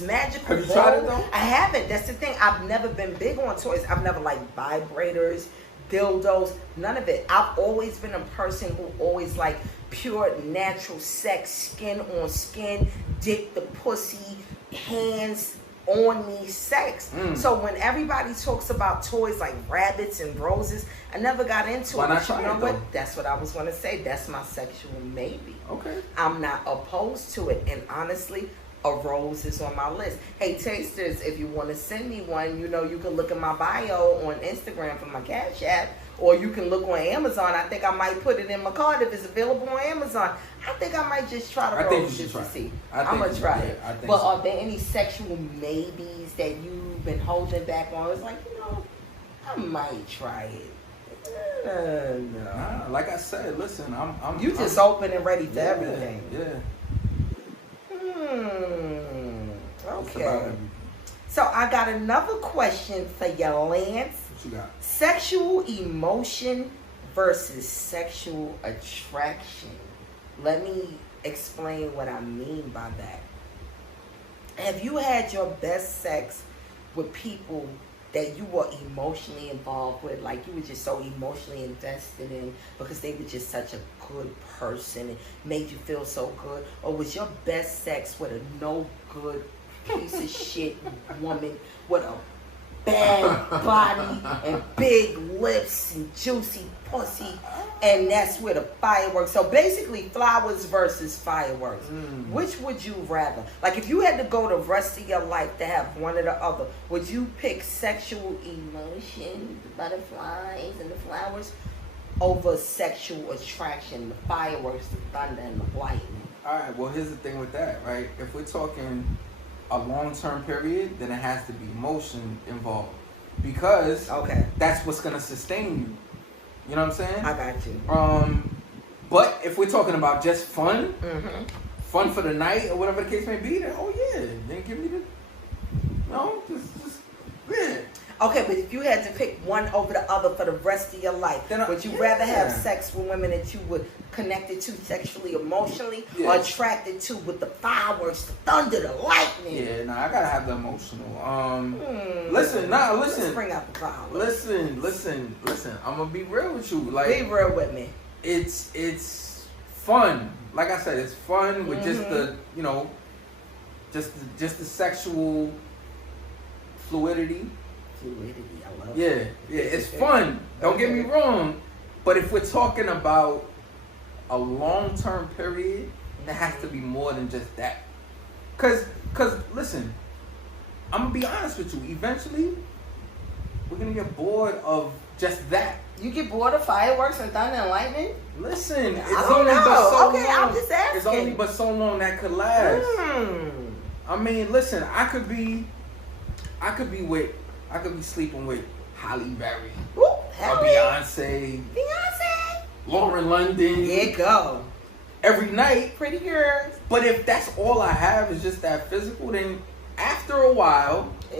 magical. Have you tried it though? I haven't. That's the thing. I've never been big on toys. I've never liked vibrators, dildos, none of it. I've always been a person who always like pure natural sex, skin on skin, dick to pussy, hands on me sex. So when everybody talks about toys like rabbits and roses, I never got into Why it. not try you know it, what? though? That's what I was going to say. That's my sexual maybe. Okay. I'm not opposed to it. And honestly, a rose is on my list. Hey, tasters, if you want to send me one, you know, you can look at my bio on Instagram for my Cash App, or you can look on Amazon. I think I might put it in my card if it's available on Amazon. I think I might just try the rose just to see. I'm going to try it. But are there any sexual maybes that you've been holding back on? It's like, you know, I might try it. No. Nah, like I said, listen, I'm You just open and ready for everything. Yeah. Okay. So I got another question for you, Lance. What you got? Sexual emotion versus sexual attraction. Let me explain what I mean by that. Have you had your best sex with people that you were emotionally involved with, like you were just so emotionally invested in because they were just such a good person and made you feel so good? Or was your best sex with a no good piece of shit woman with a bad body and big lips and juicy pussy, and that's where the fireworks? So basically, flowers versus fireworks. Which would you rather? Like, if you had to go the rest of your life to have one or the other, would you pick sexual emotion, the butterflies and the flowers, over sexual attraction, the fireworks, the thunder and the lightning? All right, well, here's the thing with that, right? If we're talking a long-term period, then it has to be emotion involved, because that's what's gonna sustain you. You know what I'm saying? I got you. But if we're talking about just fun, fun for the night or whatever the case may be, then then give me just yeah. Okay, but if you had to pick one over the other for the rest of your life, would you rather have sex with women that you were connected to sexually, emotionally, or attracted to with the fireworks, the thunder, the lightning? Yeah, I gotta have the emotional. Listen. Let's bring out the flowers. Listen. I'm gonna be real with you. Like, be real with me. It's fun. Like I said, it's fun with just the just the sexual fluidity. I love it. Yeah, it's fun. Don't get me wrong. But if we're talking about a long-term period, there has to be more than just that. Cause listen, I'm gonna be honest with you. Eventually, we're gonna get bored of just that. You get bored of fireworks and thunder and lightning? Listen, it's I only don't know. but so Okay, long. I'm just asking. It's only but so long that could last. I mean, listen, I could be sleeping with Halle Berry, Beyonce, Lauren London. There you go. Every night, pretty girls. But if that's all I have is just that physical, then after a while, it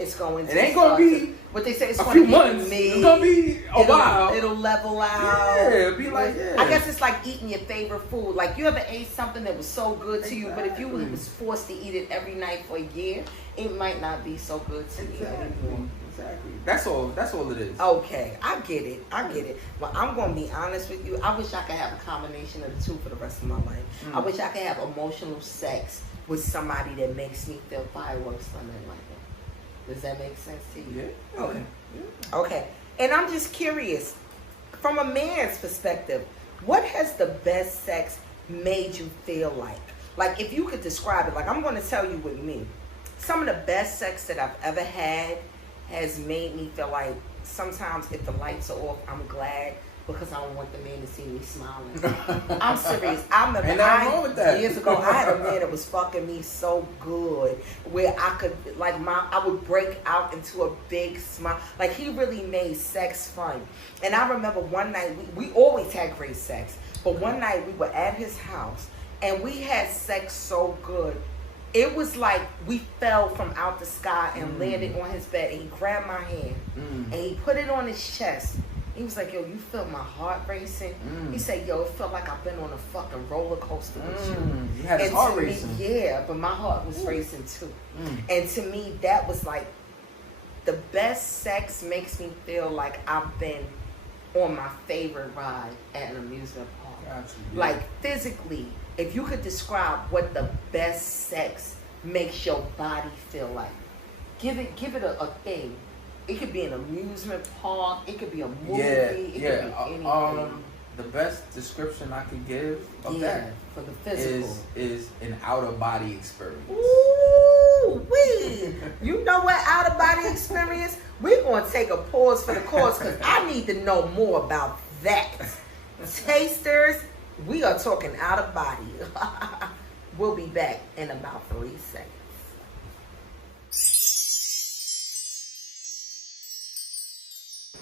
ain't gonna be what they say. It's a going few to months. Me. It's gonna be a while. It'll level out. Yeah, it'll be like I guess it's like eating your favorite food. Like, you ever ate something that was so good to you, but if you was forced to eat it every night for a year, it might not be so good to you anymore. Exactly. That's all it is. Okay, I get it. Well, I'm gonna be honest with you. I wish I could have a combination of the two for the rest of my life. I wish I could have emotional sex with somebody that makes me feel fireworks, something like that. Does that make sense to you? Yeah. Okay. Yeah. Okay. And I'm just curious, from a man's perspective, what has the best sex made you feel like? Like, if you could describe it, like, I'm going to tell you with me. Some of the best sex that I've ever had has made me feel like sometimes if the lights are off, I'm glad because I don't want the man to see me smiling. I'm serious. I remember Ain't nothing wrong with that. years ago, I had a man that was fucking me so good where I could, like, I would break out into a big smile. Like, he really made sex fun. And I remember one night, we always had great sex, but one night we were at his house and we had sex so good. It was like we fell from out the sky and landed on his bed, and he grabbed my hand and he put it on his chest. He was like, yo, you feel my heart racing? He said, yo, it felt like I've been on a fucking roller coaster with you. You had his heart racing. Yeah, but my heart was racing too. And to me, that was like, the best sex makes me feel like I've been on my favorite ride at an amusement park. Gotcha, yeah. Like, physically, if you could describe what the best sex makes your body feel like, give it a thing. It could be an amusement park. It could be a movie. It could be anything. The best description I could give of that for the physical is an out of body experience. Ooh, wee! You know what out of body experience? We're gonna take a pause for the cause because I need to know more about that. Tasters, we are talking out of body. We'll be back in about 3 seconds.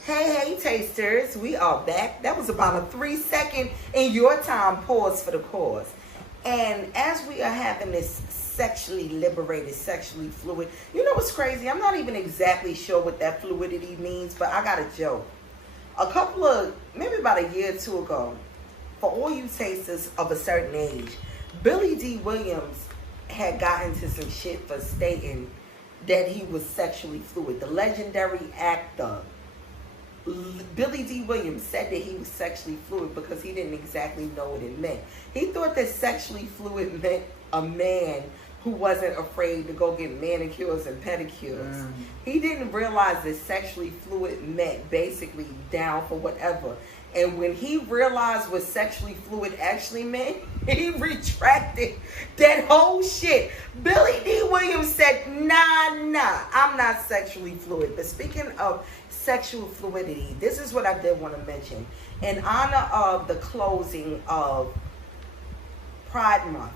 Hey, tasters, we are back. That was about a 3-second in your time pause for the cause. And as we are having this sexually liberated, sexually fluid, you know what's crazy? I'm not even exactly sure what that fluidity means, but I got a joke. Maybe about a year or two ago, for all you tasters of a certain age, Billy D. Williams had gotten into some shit for stating that he was sexually fluid. The legendary actor Billy D. Williams said that he was sexually fluid because he didn't exactly know what it meant. He thought that sexually fluid meant a man who wasn't afraid to go get manicures and pedicures. He didn't realize that sexually fluid meant basically down for whatever. And when he realized what sexually fluid actually meant, he retracted that whole shit. Billy D. Williams said, nah, I'm not sexually fluid. But speaking of sexual fluidity, this is what I did want to mention. In honor of the closing of Pride Month,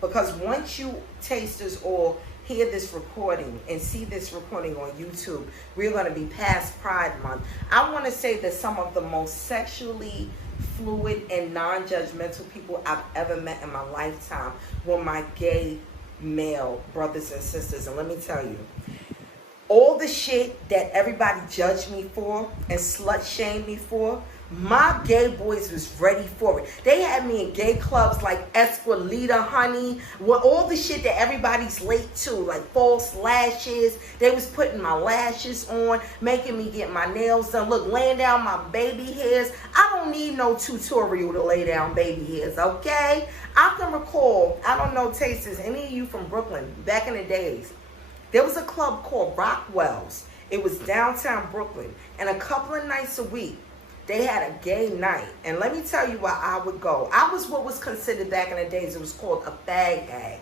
because once you tasters or hear this recording and see this recording on YouTube, we're going to be past Pride Month. I want to say that some of the most sexually fluid and non-judgmental people I've ever met in my lifetime were my gay male brothers and sisters. And let me tell you, all the shit that everybody judged me for and slut-shamed me for, my gay boys was ready for it. They had me in gay clubs like Esqualita, honey, with all the shit that everybody's late to, like false lashes. They was putting my lashes on, making me get my nails done. Look, laying down my baby hairs. I don't need no tutorial to lay down baby hairs, okay? I can recall, I don't know, tasters, any of you from Brooklyn, back in the days, there was a club called Rockwell's. It was downtown Brooklyn. And a couple of nights a week, they had a gay night. And let me tell you where I would go. I was what was considered back in the days, it was called a fag hag.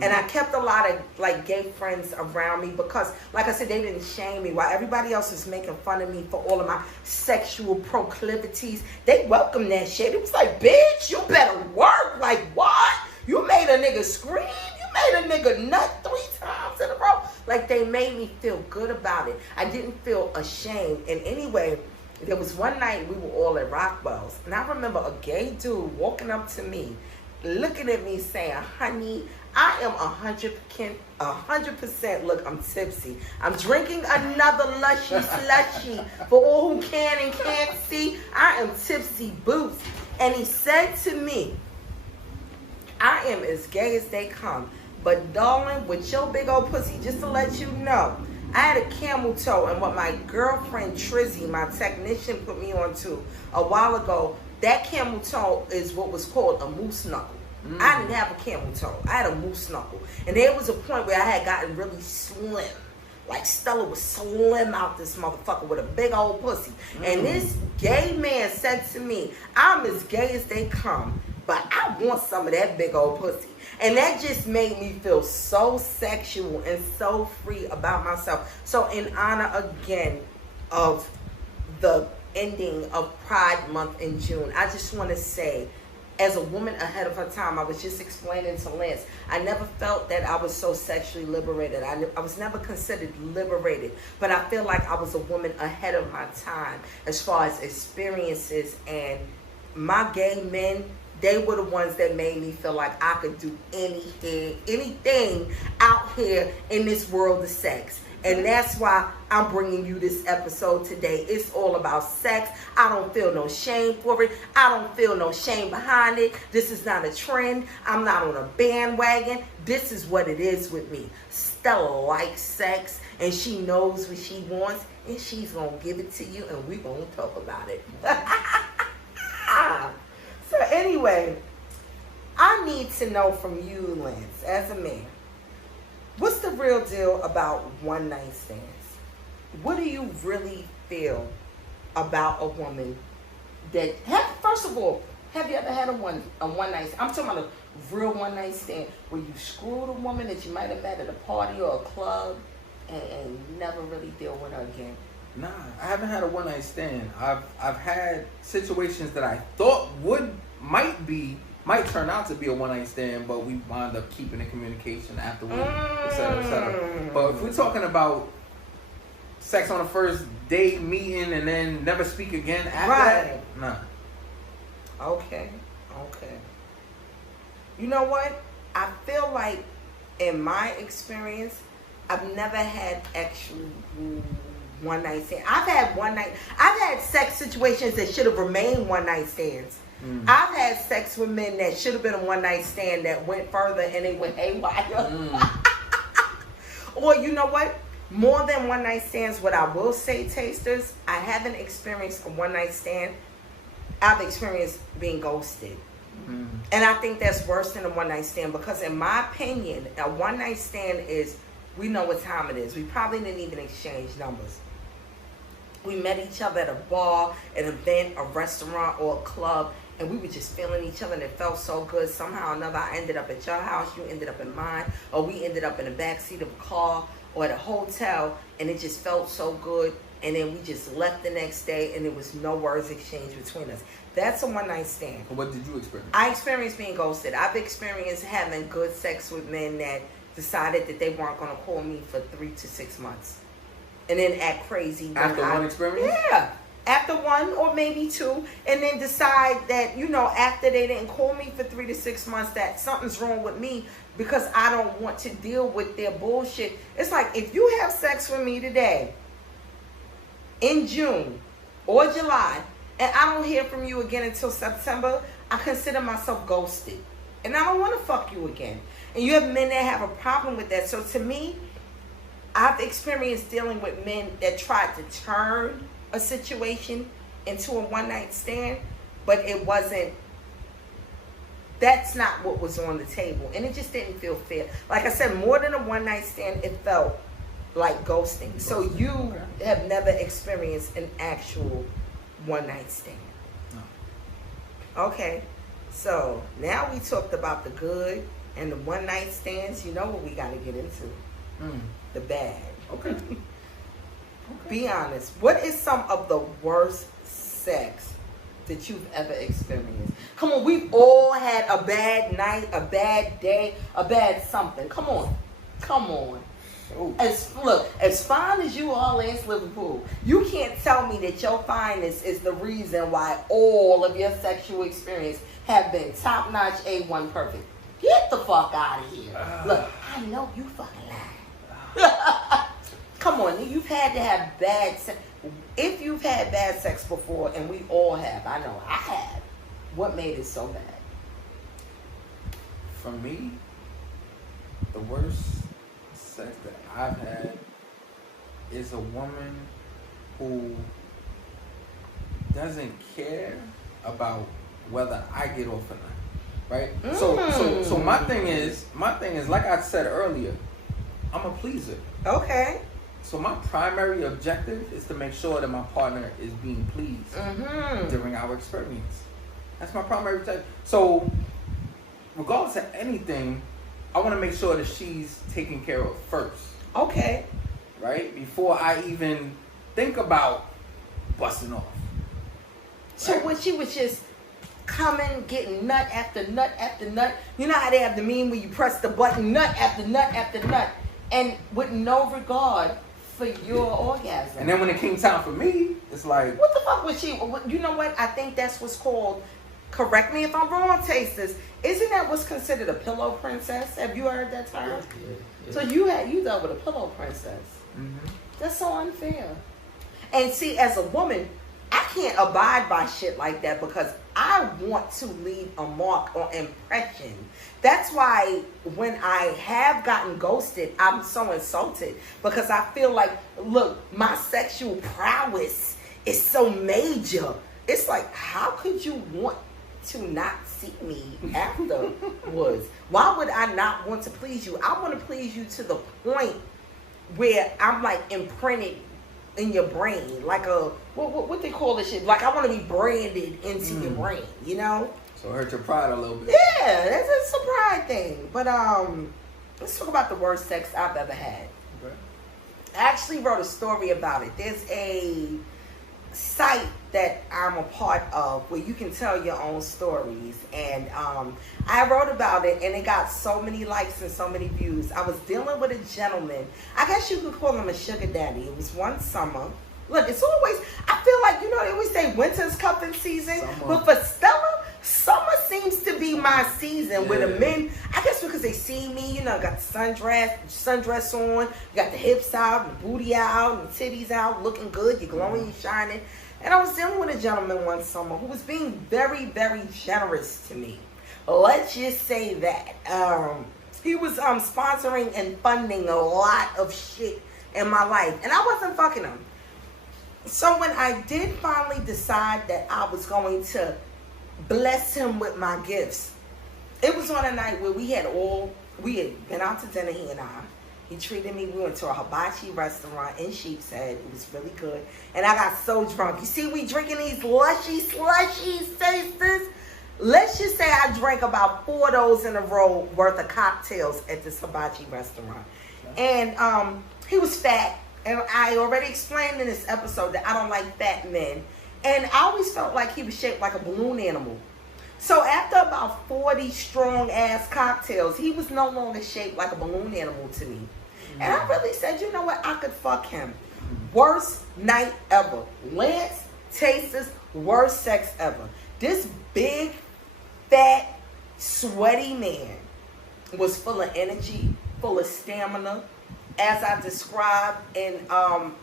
And I kept a lot of like gay friends around me because, like I said, they didn't shame me. While everybody else was making fun of me for all of my sexual proclivities, they welcomed that shit. It was like, bitch, you better work. Like, what? You made a nigga scream? Made a nigga nut 3 times in a row. Like, they made me feel good about it. I didn't feel ashamed. And anyway, there was one night we were all at Rockwell's, and I remember a gay dude walking up to me, looking at me saying, honey, I am 100%, look, I'm tipsy. I'm drinking another Lushy Slushy. For all who can and can't see, I am tipsy boots. And he said to me, I am as gay as they come. But darling, with your big old pussy, just to let you know, I had a camel toe, and what my girlfriend Trizzy, my technician, put me onto a while ago, that camel toe is what was called a moose knuckle. I didn't have a camel toe. I had a moose knuckle. And there was a point where I had gotten really slim. Like Stella was slim out this motherfucker with a big old pussy. And this gay man said to me, I'm as gay as they come, but I want some of that big old pussy. And that just made me feel so sexual and so free about myself. So in honor again of the ending of Pride Month in June, I just want to say, as a woman ahead of her time, I was just explaining to Lance, I never felt that I was so sexually liberated. I was never considered liberated, but I feel like I was a woman ahead of my time as far as experiences, and my gay men, they were the ones that made me feel like I could do anything out here in this world of sex. And that's why I'm bringing you this episode today. It's all about sex. I don't feel no shame for it. I don't feel no shame behind it. This is not a trend. I'm not on a bandwagon. This is what it is with me. Stella likes sex, and she knows what she wants, and she's going to give it to you, and we're going to talk about it. So anyway, I need to know from you, Lance, as a man, what's the real deal about one night stands? What do you really feel about a woman that first of all, have you ever had a one night stand? I'm talking about a real one night stand where you screwed a woman that you might have met at a party or a club and never really deal with her again. Nah, I haven't had a one night stand. I've had situations that I thought might turn out to be a one night stand, but we wound up keeping in communication afterwards, etc., etc. But if we're talking about sex on the first date, meeting, and then never speak again after that, nah. Okay. You know what? I feel like in my experience, I've never had actual one night stand. I've had sex situations that should have remained one night stands. I've had sex with men that should have been a one night stand that went further and it went haywire. Or you know what? More than one night stands, what I will say, tasters, I haven't experienced a one night stand. I've experienced being ghosted. And I think that's worse than a one night stand, because in my opinion, a one night stand is, we know what time it is. We probably didn't even exchange numbers. We met each other at a bar, an event, a restaurant, or a club, and we were just feeling each other, and it felt so good. Somehow or another, I ended up at your house, you ended up in mine, or we ended up in the backseat of a car or at a hotel, and it just felt so good. And then we just left the next day, and there was no words exchanged between us. That's a one-night stand. What did you experience? I experienced being ghosted. I've experienced having good sex with men that decided that they weren't going to call me for 3 to 6 months, and then act crazy. After one experience? Yeah. After one or maybe two, and then decide that, after they didn't call me for 3 to 6 months, that something's wrong with me because I don't want to deal with their bullshit. It's like, if you have sex with me today, in June or July, and I don't hear from you again until September, I consider myself ghosted. And I don't want to fuck you again. And you have men that have a problem with that. So to me, I've experienced dealing with men that tried to turn a situation into a one-night stand, but that's not what was on the table. And it just didn't feel fair. Like I said, more than a one-night stand, it felt like ghosting. So you have never experienced an actual one-night stand. No. Okay. So now we talked about the good and the one-night stands. You know what we got to get into? The bad. Okay. Be honest. What is some of the worst sex that you've ever experienced? Come on, we've all had a bad night, a bad day, a bad something. Come on. As fine as you are, Lance Liverpool, you can't tell me that your fineness is the reason why all of your sexual experience have been top-notch, A1 perfect. Get the fuck out of here. Look, I know you fucking lying. Come on, you've had to have bad sex. If you've had bad sex before, and we all have, I know I have, what made it so bad? For me, the worst sex that I've had is a woman who doesn't care about whether I get off or not, right? So my thing is, like I said earlier, I'm a pleaser. Okay. So my primary objective is to make sure that my partner is being pleased during our experience. That's my primary objective. So regardless of anything, I want to make sure that she's taken care of first. Okay. Right? Before I even think about busting off. So when she was just coming, getting nut after nut after nut. You know how they have the meme where you press the button, nut after nut after nut, and with no regard for your orgasm. And then when it came time for me, it's like, what the fuck was she? You know what? I think that's what's called. Correct me if I'm wrong, Tasters. Isn't that what's considered a pillow princess? Have you heard that term? Yeah. So you dealt with a pillow princess. Mm-hmm. That's so unfair. And see, as a woman, I can't abide by shit like that because I want to leave a mark or impression. That's why when I have gotten ghosted, I'm so insulted because I feel like, look, my sexual prowess is so major. It's like, how could you want to not see me afterwards? Why would I not want to please you? I want to please you to the point where I'm like imprinted in your brain, like a what they call this shit? Like I want to be branded into your brain, you know? So it hurt your pride a little bit. Yeah, that's a pride thing. But let's talk about the worst sex I've ever had. Okay. I actually wrote a story about it. There's a site that I'm a part of where you can tell your own stories, and I wrote about it, and it got so many likes and so many views. I was dealing with a gentleman. I guess you could call him a sugar daddy. It was one summer. Look, it's always, I feel like, you know, they always say winter's cuffing season, but for Stella, summer seems to be my season. Where the men, I guess because they see me, you know, got the sundress on, you got the hips out, the booty out, and the titties out, looking good, you're glowing, you're shining. And I was dealing with a gentleman one summer who was being very, very generous to me. Let's just say that. He was sponsoring and funding a lot of shit in my life, and I wasn't fucking him. So when I did finally decide that I was going to bless him with my gifts, it was on a night where we had been out to dinner, he and I. He treated me. We went to a hibachi restaurant in Sheepshead. It was really good. And I got so drunk. You see, we drinking these Lushy Slushy SeXXXpisode. Let's just say I drank about 4 of those in a row worth of cocktails at this hibachi restaurant. And he was fat. And I already explained in this episode that I don't like fat men. And I always felt like he was shaped like a balloon animal. So after about 40 strong-ass cocktails, he was no longer shaped like a balloon animal to me. And I really said, you know what? I could fuck him. Worst night ever. Lance Taster's worst sex ever. This big, fat, sweaty man was full of energy, full of stamina. As I described in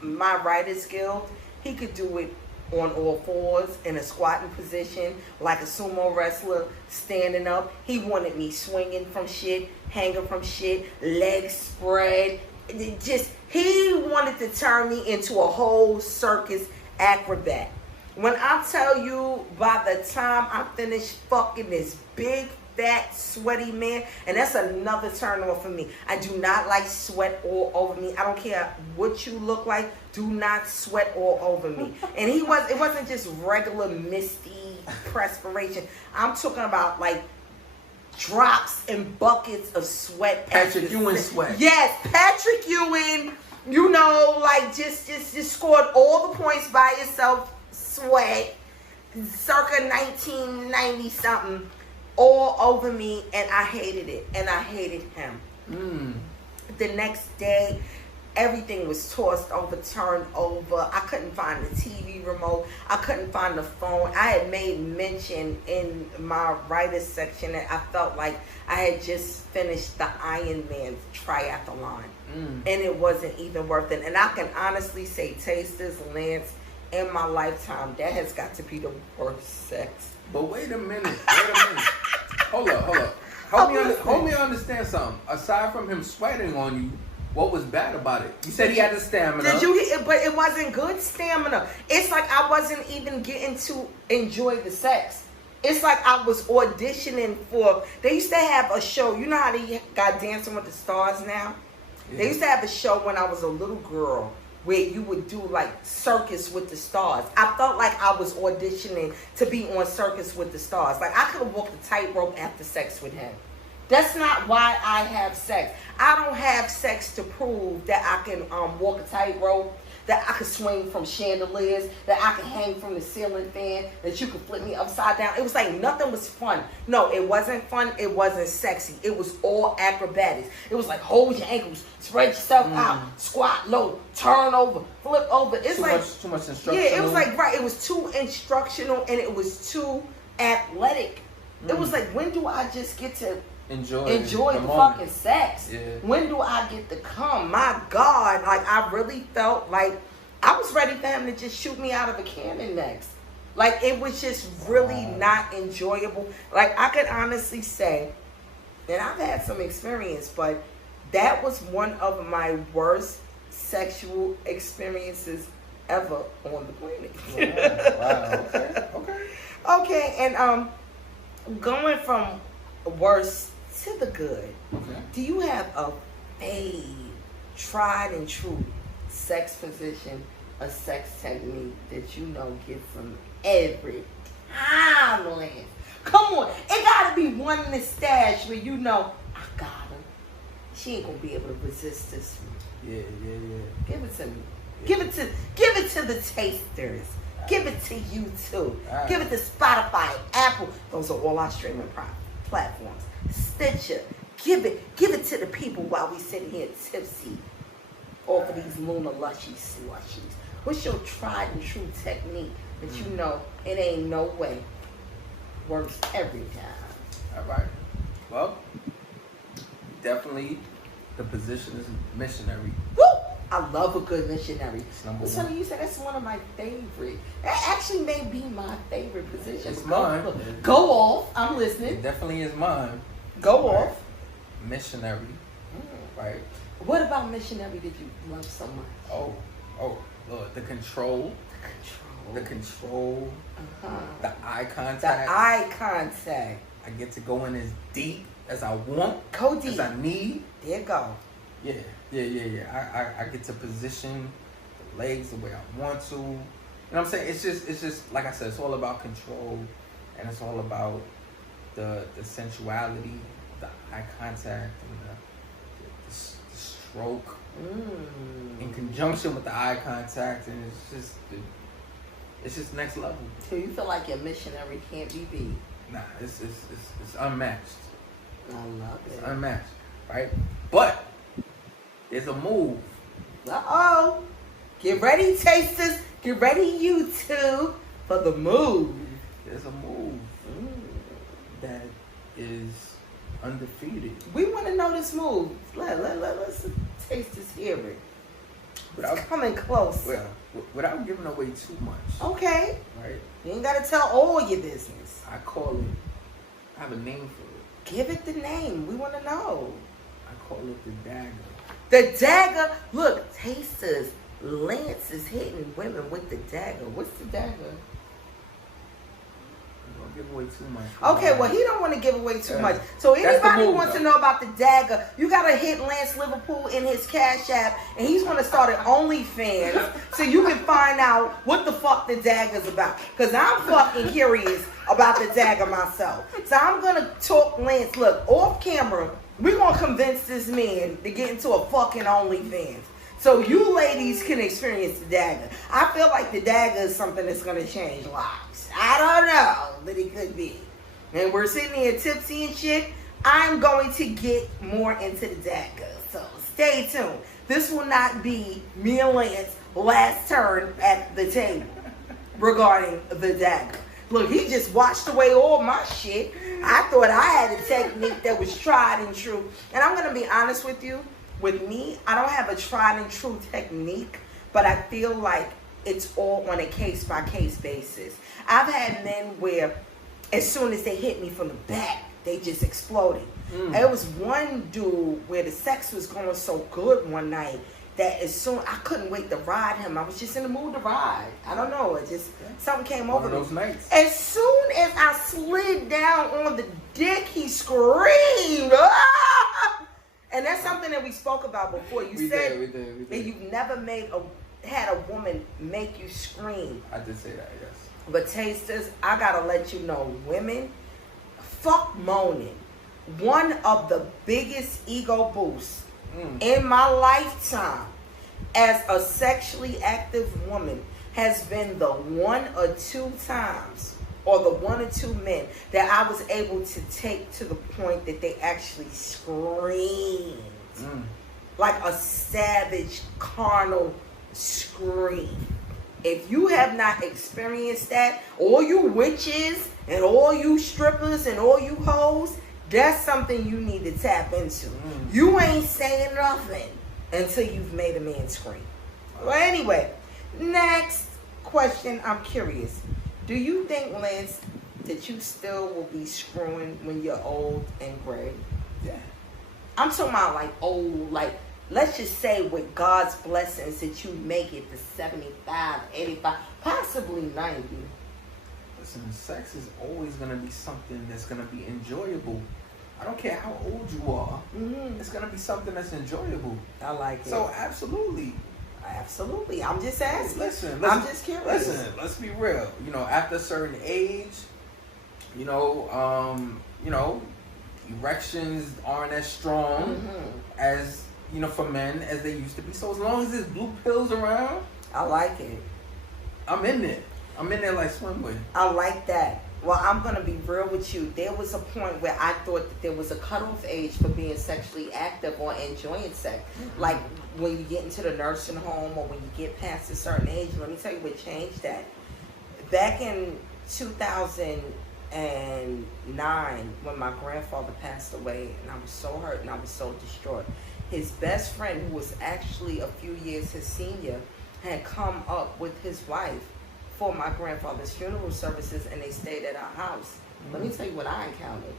my Writers Guild, he could do it on all fours in a squatting position like a sumo wrestler, standing up. He wanted me swinging from shit, hanging from shit, legs spread. He wanted to turn me into a whole circus acrobat. When I tell you, by the time I finished fucking this big, fat, sweaty man, and that's another turn off for me. I do not like sweat all over me. I don't care what you look like. Do not sweat all over me. And it wasn't just regular misty perspiration. I'm talking about like drops and buckets of sweat. Patrick Ewing sweat. Yes, Patrick Ewing, you know, like just scored all the points by yourself sweat, circa 1990 something, all over me, and I hated it, and I hated him. The next day, everything was tossed over, turned over. I couldn't find the TV remote. I couldn't find the phone. I had made mention in my writers section that I felt like I had just finished the Iron Man triathlon, and it wasn't even worth it. And I can honestly say, Tasters, Lance, in my lifetime, that has got to be the worst sex. But wait a minute. Hold up. Help me understand something. Aside from him sweating on you, what was bad about it? You said he had the stamina. But it wasn't good stamina. It's like I wasn't even getting to enjoy the sex. It's like I was auditioning for, they used to have a show, you know how they got Dancing with the Stars now? Yeah. They used to have a show when I was a little girl where you would do like Circus with the Stars. I felt like I was auditioning to be on Circus with the Stars. Like I could have walked the tightrope after sex with him. That's not why I have sex. I don't have sex to prove that I can walk a tightrope, that I could swing from chandeliers, that I could hang from the ceiling fan, that you could flip me upside down. It was like nothing was fun. No, it wasn't fun. It wasn't sexy. It was all acrobatics. It was like hold your ankles, spread yourself out, squat low, turn over, flip over. It's too much instructional. Yeah, it was like, right, it was too instructional and it was too athletic. It was like, when do I just get to enjoy the fucking sex? Yeah. When do I get to come? My God, like I really felt like I was ready for him to just shoot me out of a cannon next. Like it was just really not enjoyable. Like I could honestly say, and I've had some experience, but that was one of my worst sexual experiences ever on the planet. Wow. Okay, and going from worst to the good. Okay. Do you have a tried and true sex position, a sex technique that you know gets them every time? Come on, it gotta be one in the stash where you know I got her. She ain't gonna be able to resist this one. Yeah. Give it to me. Yeah. Give it to the tasters. Give it to YouTube. Right. Give it to Spotify, Apple. Those are all our streaming platforms. Stitcher. Give it to the people while we sitting here tipsy off of these Lunar Lushy Slushies. What's your tried and true technique that you know it ain't no way works every time? All right. Well, definitely the position is missionary. Woo! I love a good missionary. Number So one. you said that's one of my favorite. That actually may be my favorite position. It's mine. Go off. I'm listening. It definitely is mine. Go Right. off. Missionary. Right. What about missionary did you love so much? Oh, Lord, the control. The control. The eye contact. The eye contact. I get to go in as deep as I want. Go deep. As I need. There you go. Yeah. I get to position the legs the way I want to. You know what I'm saying? It's just like I said, it's all about control, and it's all about the sensuality, the eye contact, and the stroke in conjunction with the eye contact, and it's just next level. So you feel like your missionary can't be beat? Nah, it's unmatched. I love it. It's unmatched, right? But there's a move. Uh-oh. Get ready, tasters. Get ready, YouTube, for the move. There's a move that is undefeated. We want to know this move. Let's tasters hear it. It's coming close. Well, without giving away too much. Okay. Right? You ain't got to tell all your business. I have a name for it. Give it the name. We want to know. I call it the dagger. The dagger. Look, tasters. Lance is hitting women with the dagger. What's the dagger? Don't give away too much. Okay, well, he don't want to give away too much. So anybody who wants to know about the dagger, you got to hit Lance Liverpool in his Cash App, and he's going to start an OnlyFans so you can find out what the fuck the dagger's about. Because I'm fucking curious about the dagger myself. So I'm going to talk Lance. Look, off camera, we're going to convince this man to get into a fucking OnlyFans. So you ladies can experience the dagger. I feel like the dagger is something that's going to change lives. I don't know, but it could be. And we're sitting here tipsy and shit. I'm going to get more into the dagger. So stay tuned. This will not be me and Lance last turn at the table regarding the dagger. Look, he just washed away all my shit. I thought I had a technique that was tried and true. And I'm going to be honest with you. With me, I don't have a tried and true technique, but I feel like it's all on a case-by-case basis. I've had men where as soon as they hit me from the back, they just exploded. There was one dude where the sex was going so good one night that as soon, I couldn't wait to ride him. I was just in the mood to ride. I don't know, it just, something came over me. One of those nights. As soon as I slid down on the dick, he screamed. Ah! And that's something that we spoke about before. You said we did. that you've never had a woman make you scream. I did say that, yes. But tasters, I gotta let you know, women, fuck moaning. One of the biggest ego boosts in my lifetime as a sexually active woman has been the 1 or 2 times, or the 1 or 2 men that I was able to take to the point that they actually screamed. Like a savage, carnal scream. If you have not experienced that, all you witches and all you strippers and all you hoes, that's something you need to tap into. You ain't saying nothing until you've made a man scream. Well, anyway, next question. I'm curious. Do you think, Lance, that you still will be screwing when you're old and gray? Yeah. I'm talking about like old, like, let's just say with God's blessings that you make it to 75, 85, possibly 90. Listen, sex is always going to be something that's going to be enjoyable. I don't care how old you are. It's going to be something that's enjoyable. I like it. So, absolutely. Absolutely. I'm just asking. Listen, I'm just curious. Listen, let's be real. You know, after a certain age, erections aren't as strong as, for men as they used to be. So as long as there's blue pills around, I like it. I'm in there. I'm in there like swimwear. I like that. Well, I'm going to be real with you. There was a point where I thought that there was a cutoff age for being sexually active or enjoying sex. Like when you get into the nursing home or when you get past a certain age. Let me tell you what changed that. Back in 2009, when my grandfather passed away, and I was so hurt and I was so distraught, his best friend, who was actually a few years his senior, had come up with his wife for my grandfather's funeral services, and they stayed at our house. Let me tell you what I encountered.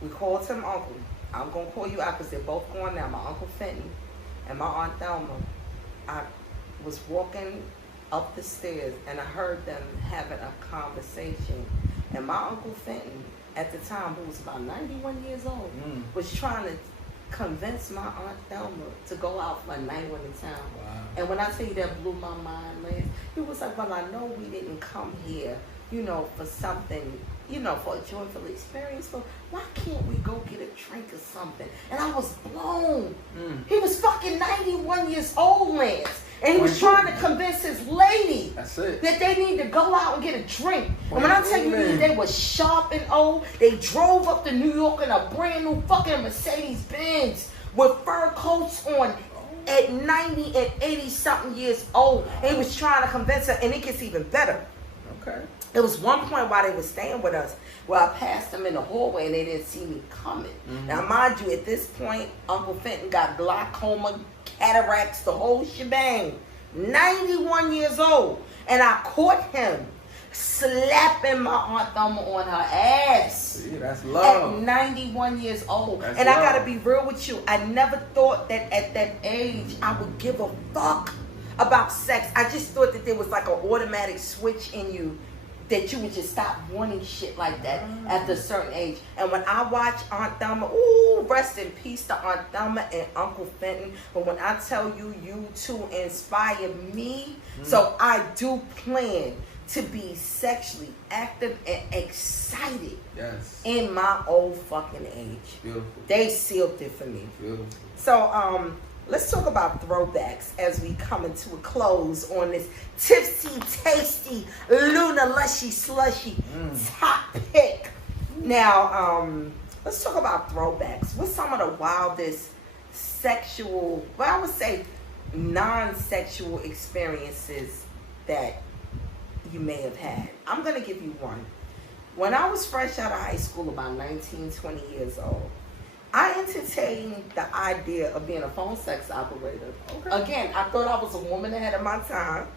We called him Uncle. I'm going to call you out because they're both gone now. My Uncle Fenton and my Aunt Thelma. I was walking up the stairs and I heard them having a conversation. And my Uncle Fenton, at the time, who was about 91 years old, was trying to convince my Aunt Thelma to go out for a night on the town. Wow. And when I tell you that blew my mind, Lance, he was like, well, I know we didn't come here, for something, for a joyful experience, but why can't we go get a drink or something? And I was blown. He was fucking 91 years old, Lance. And he was trying to convince his lady that they need to go out and get a drink. And when I tell you they were sharp and old, they drove up to New York in a brand new fucking Mercedes-Benz with fur coats on at 90 and 80 something years old. And he was trying to convince her, and it gets even better. Okay. There was one point while they were staying with us where I passed them in the hallway and they didn't see me coming. Now, mind you, at this point, Uncle Fenton got glaucoma, cataracts, the whole shebang. 91 years old. And I caught him slapping my Aunt Thelma on her ass. See, that's love. At 91 years old. That's and love. I gotta be real with you. I never thought that at that age I would give a fuck about sex. I just thought that there was like an automatic switch in you that you would just stop wanting shit like that after a certain age. And when I watch Aunt Thelma, ooh, rest in peace to Aunt Thelma and Uncle Fenton. But when I tell you, you two inspire me. So I do plan to be sexually active and excited in my old fucking age. Beautiful. They sealed it for me. Beautiful. So, let's talk about throwbacks as we come into a close on this tipsy, tasty, Lushy Slushy topic. Now, let's talk about throwbacks. What's some of the wildest sexual, well, I would say non-sexual experiences that you may have had? I'm going to give you one. When I was fresh out of high school, about 19, 20 years old, I entertained the idea of being a phone sex operator. Okay. Again, I thought I was a woman ahead of my time.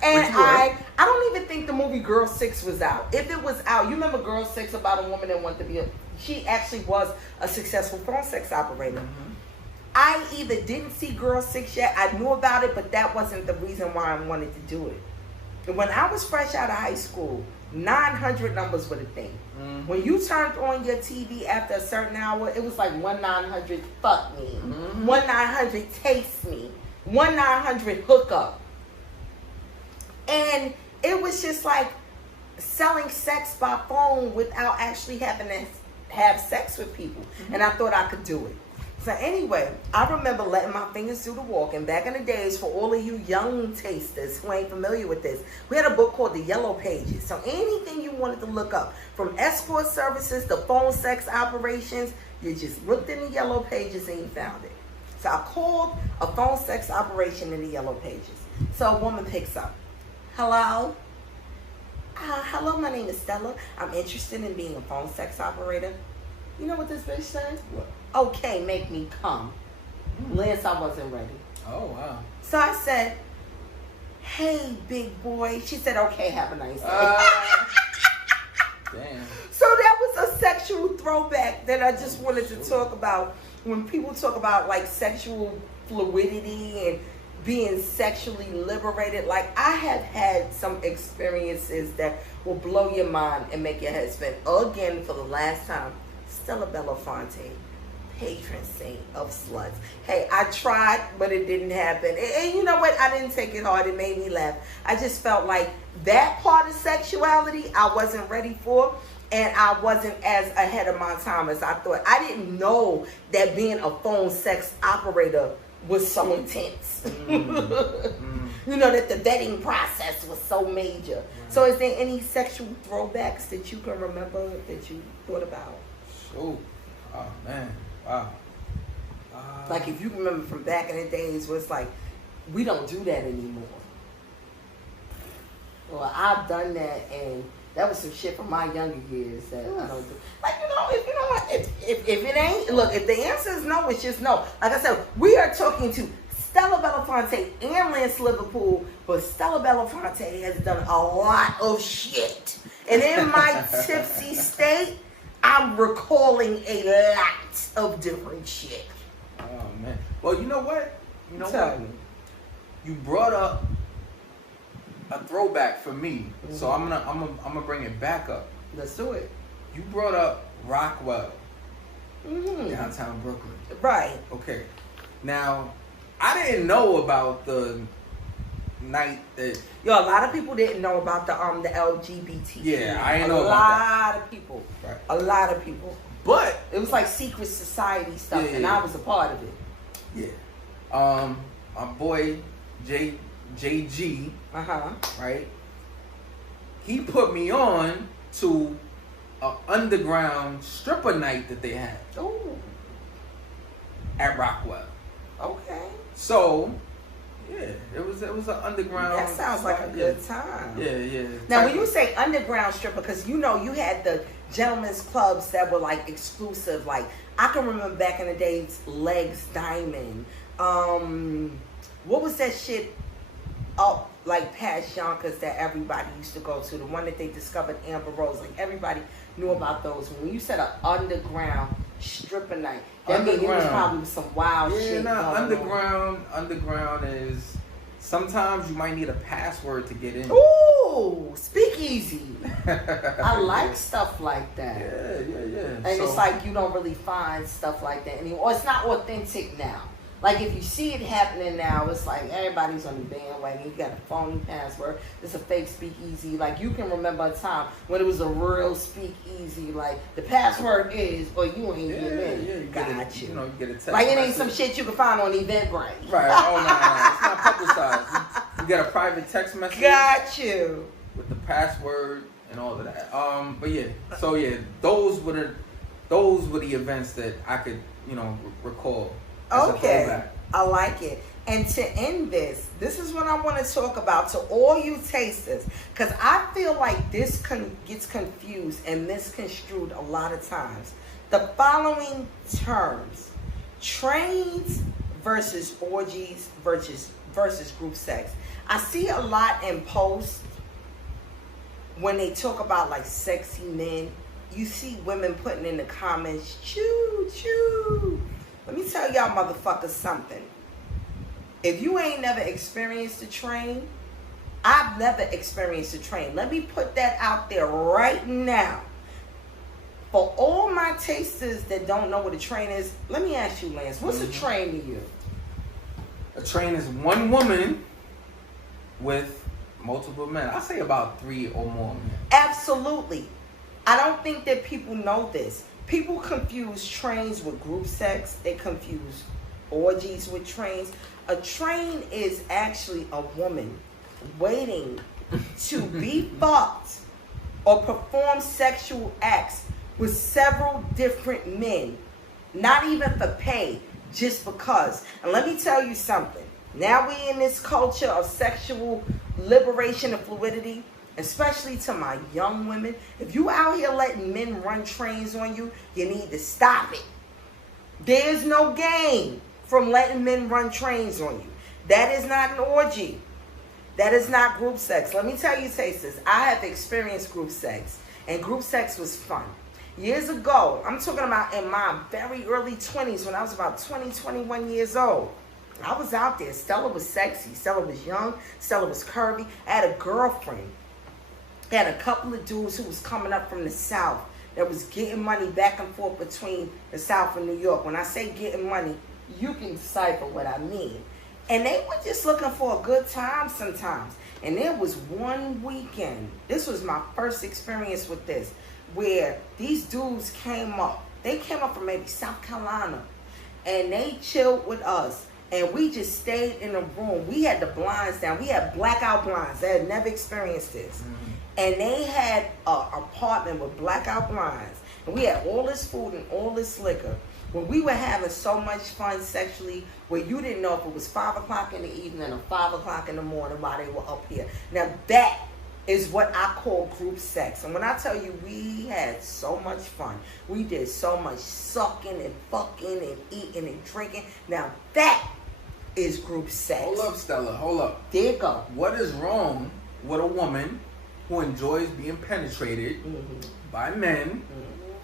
And I don't even think the movie Girl 6 was out. If it was out, you remember Girl 6 about a woman that wanted to be she actually was a successful phone sex operator. I either didn't see Girl 6 yet, I knew about it, but that wasn't the reason why I wanted to do it. And when I was fresh out of high school, 900 numbers were the thing. When you turned on your TV after a certain hour, it was like 1-900 fuck me, 1-900 taste me, 1-900 hook up. And it was just like selling sex by phone without actually having to have sex with people. And I thought I could do it. So anyway, I remember letting my fingers do the walking. Back in the days, for all of you young tasters who ain't familiar with this, we had a book called The Yellow Pages. So anything you wanted to look up, from escort services to phone sex operations, you just looked in the Yellow Pages and you found it. So I called a phone sex operation in the Yellow Pages. So a woman picks up. Hello? Hello, my name is Stella. I'm interested in being a phone sex operator. You know what this bitch said? What? Okay, make me come. Lance, I wasn't ready. Oh, wow. So I said, hey, big boy. She said, okay, have a nice day. Damn. So that was a sexual throwback that I just wanted to talk about. When people talk about like sexual fluidity and being sexually liberated, like I have had some experiences that will blow your mind and make your head spin. Again, for the last time, Stella Belafonte, patron saint of sluts. Hey, I tried, but it didn't happen. And you know what? I didn't take it hard. It made me laugh. I just felt like that part of sexuality I wasn't ready for. And I wasn't as ahead of my time as I thought. I didn't know that being a phone sex operator was so intense. You know, that the vetting process was so major. So is there any sexual throwbacks that you can remember that you thought about? Oh, man. Wow. Like if you remember from back in the days where it's like, we don't do that anymore. Well, I've done that, and that was some shit from my younger years that I don't do. Like, if it ain't, look, if the answer is no, it's just no. Like I said, we are talking to Stella Belafonte and Lance Liverpool, but Stella Belafonte has done a lot of shit. And in my tipsy state, I'm recalling a lot of different shit. Oh, man. Well, you know what? Tell me. You brought up a throwback for me, so I'm gonna bring it back up. Let's do it. You brought up Rockwell, downtown Brooklyn. Right. Okay. Now, I didn't know about the night that. Yo, a lot of people didn't know about the LGBT. Yeah, I didn't know about that. A lot of people. Right. A lot of people. But it was like secret society stuff, and I was a part of it. Yeah. My boy JG, right? He put me on to an underground stripper night that they had. Oh. At Rockwell. Okay. So, yeah, it was an underground. That sounds like a good time. Yeah. Now, when you say underground stripper, because you had the gentlemen's clubs that were like exclusive. Like I can remember back in the days, Legs Diamond. What was that shit up like past Yonkers that everybody used to go to? The one that they discovered Amber Rose. Like everybody knew about those. When you said an underground stripper night, that means it was probably some wild shit. Yeah, underground is sometimes you might need a password to get in. Ooh, speakeasy. I like stuff like that. Yeah. And it's like you don't really find stuff like that anymore. Or it's not authentic now. Like if you see it happening now, it's like everybody's on the bandwagon. You got a phony password. It's a fake speakeasy. Like you can remember a time when it was a real speakeasy. Like the password is, or you ain't get in. Yeah, you got you. You know, you get a text. Like it ain't some shit you can find on Eventbrite. Right. Oh no, it's not publicized. You get a private text message. Got you. With the password and all of that. But yeah. So yeah, those were the events that I could recall. Okay, I like it. And to end this is what I want to talk about to all you tasters, because I feel like this gets confused and misconstrued a lot of times. The following terms: trains versus orgies versus group sex. I see a lot in posts when they talk about like sexy men. You see women putting in the comments, choo choo. Let me tell y'all motherfuckers something. If you ain't never experienced a train, I've never experienced a train. Let me put that out there right now. For all my tasters that don't know what a train is, let me ask you, Lance, what's a train to you? A train is one woman with multiple men. I say about 3 or more men. Absolutely. I don't think that people know this. People confuse trains with group sex. They confuse orgies with trains. A train is actually a woman waiting to be fucked or perform sexual acts with several different men, not even for pay, just because. And let me tell you something. Now we in this culture of sexual liberation and fluidity, especially to my young women. If you out here letting men run trains on you, you need to stop it. There's no gain from letting men run trains on you. That is not an orgy. That is not group sex. Let me tell you, tasters, I have experienced group sex, and group sex was fun. Years ago, I'm talking about in my very early 20s, when I was about 20, 21 years old. I was out there. Stella was sexy. Stella was young. Stella was curvy. I had a girlfriend. I had a couple of dudes who was coming up from the South that was getting money back and forth between the South and New York. When I say getting money, you can decipher what I mean. And they were just looking for a good time sometimes. And there was one weekend, this was my first experience with this, where these dudes came up. They came up from maybe South Carolina. And they chilled with us. And we just stayed in a room. We had the blinds down. We had blackout blinds. I had never experienced this. Mm-hmm. And they had an apartment with blackout blinds. And we had all this food and all this liquor. When we were having so much fun sexually, where you didn't know if it was 5 o'clock in the evening or 5 o'clock in the morning while they were up here. Now that is what I call group sex. And when I tell you we had so much fun, we did so much sucking and fucking and eating and drinking. Now that is group sex. Hold up, Stella. Hold up. There you go. What is wrong with a woman who enjoys being penetrated by men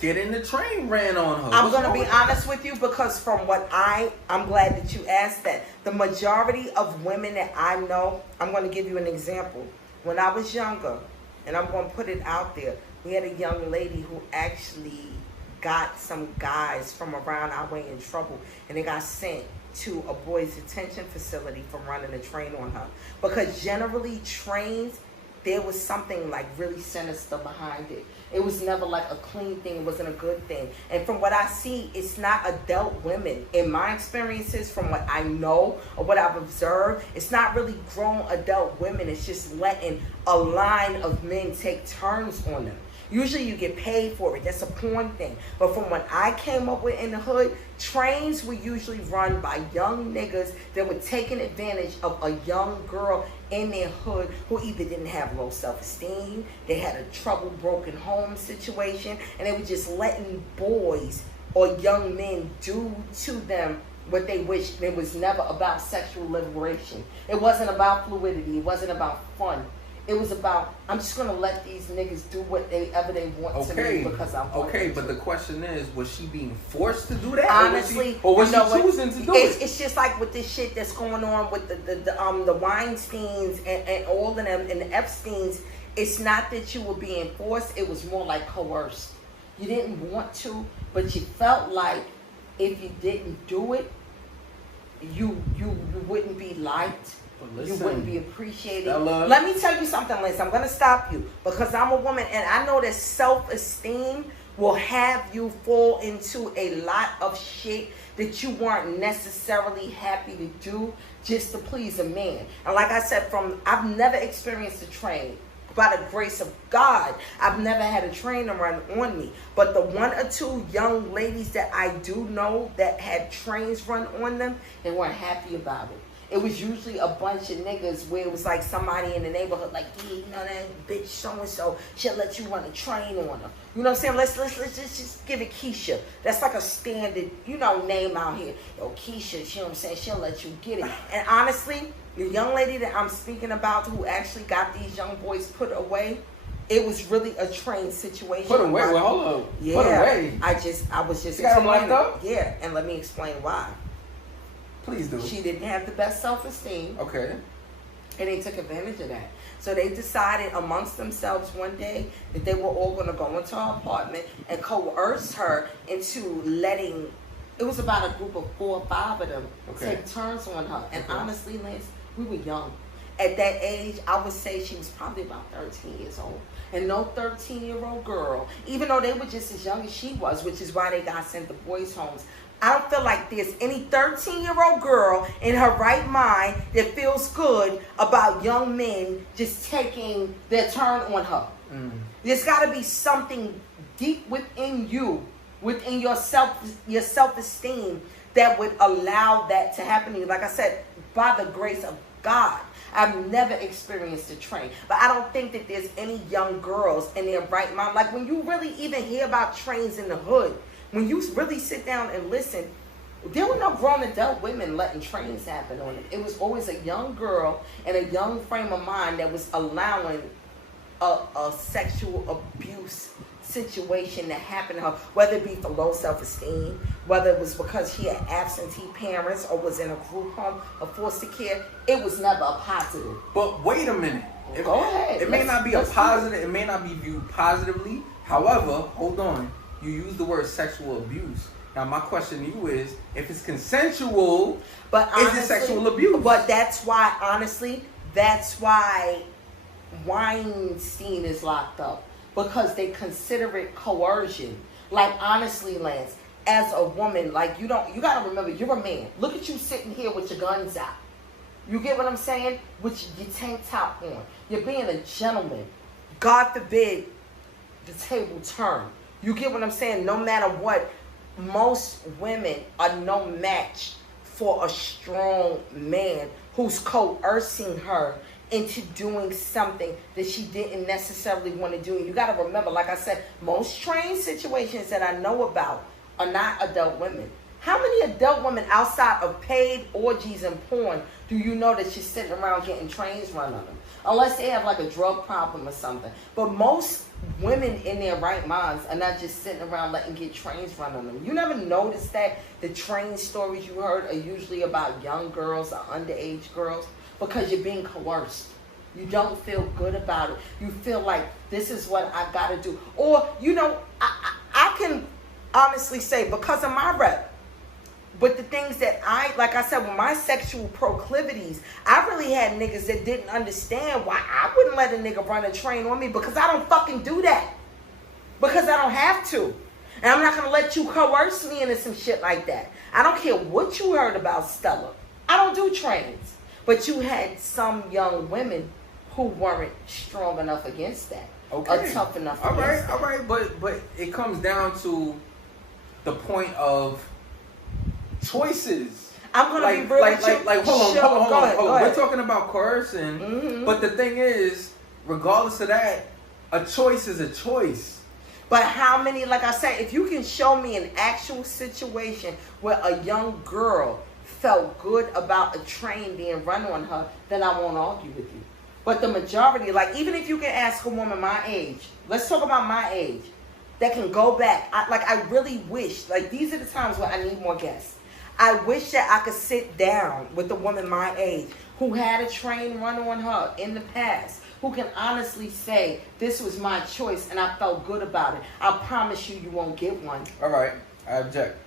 getting the train ran on her? I'm going to be honest with you, because from what I'm glad that you asked that. The majority of women that I know, I'm going to give you an example. When I was younger, and I'm going to put it out there, we had a young lady who actually got some guys from around our way in trouble, and they got sent to a boys' detention facility for running a train on her. Because generally trains, there was something like really sinister behind it. It was never like a clean thing. It wasn't a good thing. And from what I see, it's not adult women. In my experiences, from what I know or what I've observed, it's not really grown adult women. It's just letting a line of men take turns on them. Usually you get paid for it. That's a porn thing. But from what I came up with in the hood, trains were usually run by young niggas that were taking advantage of a young girl in their hood who either didn't have low self-esteem, they had a troubled, broken home situation, and they were just letting boys or young men do to them what they wished. It was never about sexual liberation. It wasn't about fluidity. It wasn't about fun. It was about, I'm just going to let these niggas do whatever they want to me because I'm okay, but the question is, was she being forced to do that? Honestly, or was she choosing to do it? It's just like with this shit that's going on with the Weinsteins and all of them and the Epsteins. It's not that you were being forced. It was more like coerced. You didn't want to, but you felt like if you didn't do it, you wouldn't be liked. Listen, you wouldn't be appreciated. Stella. Let me tell you something, Liz. I'm going to stop you because I'm a woman, and I know that self-esteem will have you fall into a lot of shit that you weren't necessarily happy to do just to please a man. And like I said, I've never experienced a train. By the grace of God, I've never had a train run on me. But the one or two young ladies that I do know that had trains run on them, they weren't happy about it. It was usually a bunch of niggas where it was like somebody in the neighborhood like, yeah, you know that bitch so-and-so, she'll let you run a train on her. You know what I'm saying? Let's just give it Keisha. That's like a standard, name out here. Yo, Keisha, you know what I'm saying? She'll let you get it. And honestly, the young lady that I'm speaking about who actually got these young boys put away, it was really a train situation. Put away? Well, hold on. Yeah. Put away? I was just You got them locked up? Yeah, and let me explain why. Please do. She didn't have the best self-esteem. Okay. And they took advantage of that. So they decided amongst themselves one day that they were all going to go into her apartment and coerce her into letting, it was about a group of 4 or 5 of them, take turns on her. And honestly, Lance, we were young. at that age, I would say she was probably about 13 years old. And no 13-year-old girl, even though they were just as young as she was, which is why they got sent to boys' homes. I don't feel like there's any 13-year-old girl in her right mind that feels good about young men just taking their turn on her. There's got to be something deep within you, within your self-esteem, that would allow that to happen to you. Like I said, by the grace of God, I've never experienced a train. But I don't think that there's any young girls in their right mind. Like when you really even hear about trains in the hood, when you really sit down and listen, there were no grown adult women letting trains happen on it. It was always a young girl in a young frame of mind that was allowing a sexual abuse situation to happen to her, whether it be for low self-esteem, whether it was because she had absentee parents or was in a group home or foster care. It was never a positive. But wait a minute. Go ahead. It may not be a positive. It may not be viewed positively. However, hold on. You use the word sexual abuse. Now, my question to you is, if it's consensual, but honestly, is it sexual abuse? But that's why, honestly, that's why Weinstein is locked up. Because they consider it coercion. Like, honestly, Lance, as a woman, like, you gotta remember, you're a man. Look at you sitting here with your guns out. You get what I'm saying? With your tank top on. You're being a gentleman. God forbid the table turn. You get what I'm saying? No matter what, most women are no match for a strong man who's coercing her into doing something that she didn't necessarily want to do. And you got to remember, like I said, most trained situations that I know about are not adult women. How many adult women outside of paid orgies and porn do you know that she's sitting around getting trains run on them? Unless they have like a drug problem or something. But most women in their right minds are not just sitting around letting get trains run on them. You never noticed that the train stories you heard are usually about young girls or underage girls? Because you're being coerced. You don't feel good about it. You feel like this is what I got to do. Or, you know, I can honestly say, because of my rep, but the things that like I said, with my sexual proclivities, I really had niggas that didn't understand why I wouldn't let a nigga run a train on me, because I don't fucking do that. Because I don't have to. And I'm not going to let you coerce me into some shit like that. I don't care what you heard about Stella. I don't do trains. But you had some young women who weren't strong enough against that. Okay. Or tough enough against that. All right. But it comes down to the point of choices. I'm going to be real with you. Hold on. Go ahead. We're talking about coercing. But the thing is, regardless of that, a choice is a choice. But how many, like I said, if you can show me an actual situation where a young girl felt good about a train being run on her, then I won't argue with you. But the majority, like, even if you can ask a woman my age, let's talk about my age, that can go back. I really wish, like, these are the times where I need more guests. I wish that I could sit down with a woman my age who had a train run on her in the past, who can honestly say, this was my choice and I felt good about it. I promise you, you won't get one. All right, I object.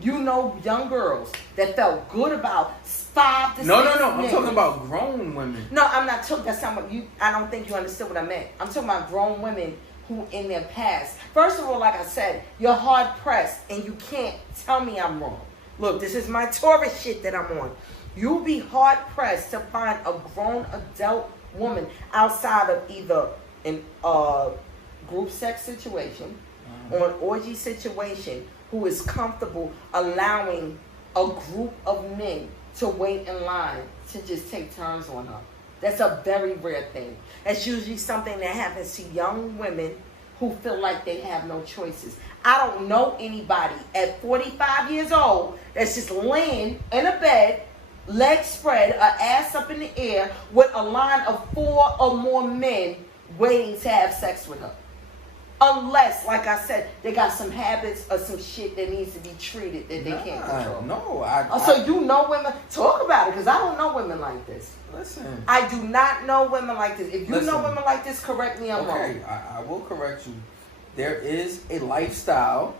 You know young girls that felt good about 5 to 6 No. I'm talking about grown women. No, I'm not talking. That's not what you. I don't think you understood what I meant. I'm talking about grown women who, in their past. First of all, like I said, you're hard pressed, and you can't tell me I'm wrong. Look, this is my Taurus shit that I'm on. You'll be hard pressed to find a grown adult woman outside of either an group sex situation or an orgy situation who is comfortable allowing a group of men to wait in line to just take turns on her. That's a very rare thing. That's usually something that happens to young women who feel like they have no choices. I don't know anybody at 45 years old that's just laying in a bed, legs spread, ass up in the air, with a line of 4 or more men waiting to have sex with her. Unless, like I said, they got some habits or some shit that needs to be treated that they can't control. No, so you know women? Talk about it, because I don't know women like this. Listen. I do not know women like this. If you know women like this, correct me, I'm wrong. Okay, I will correct you. There is a lifestyle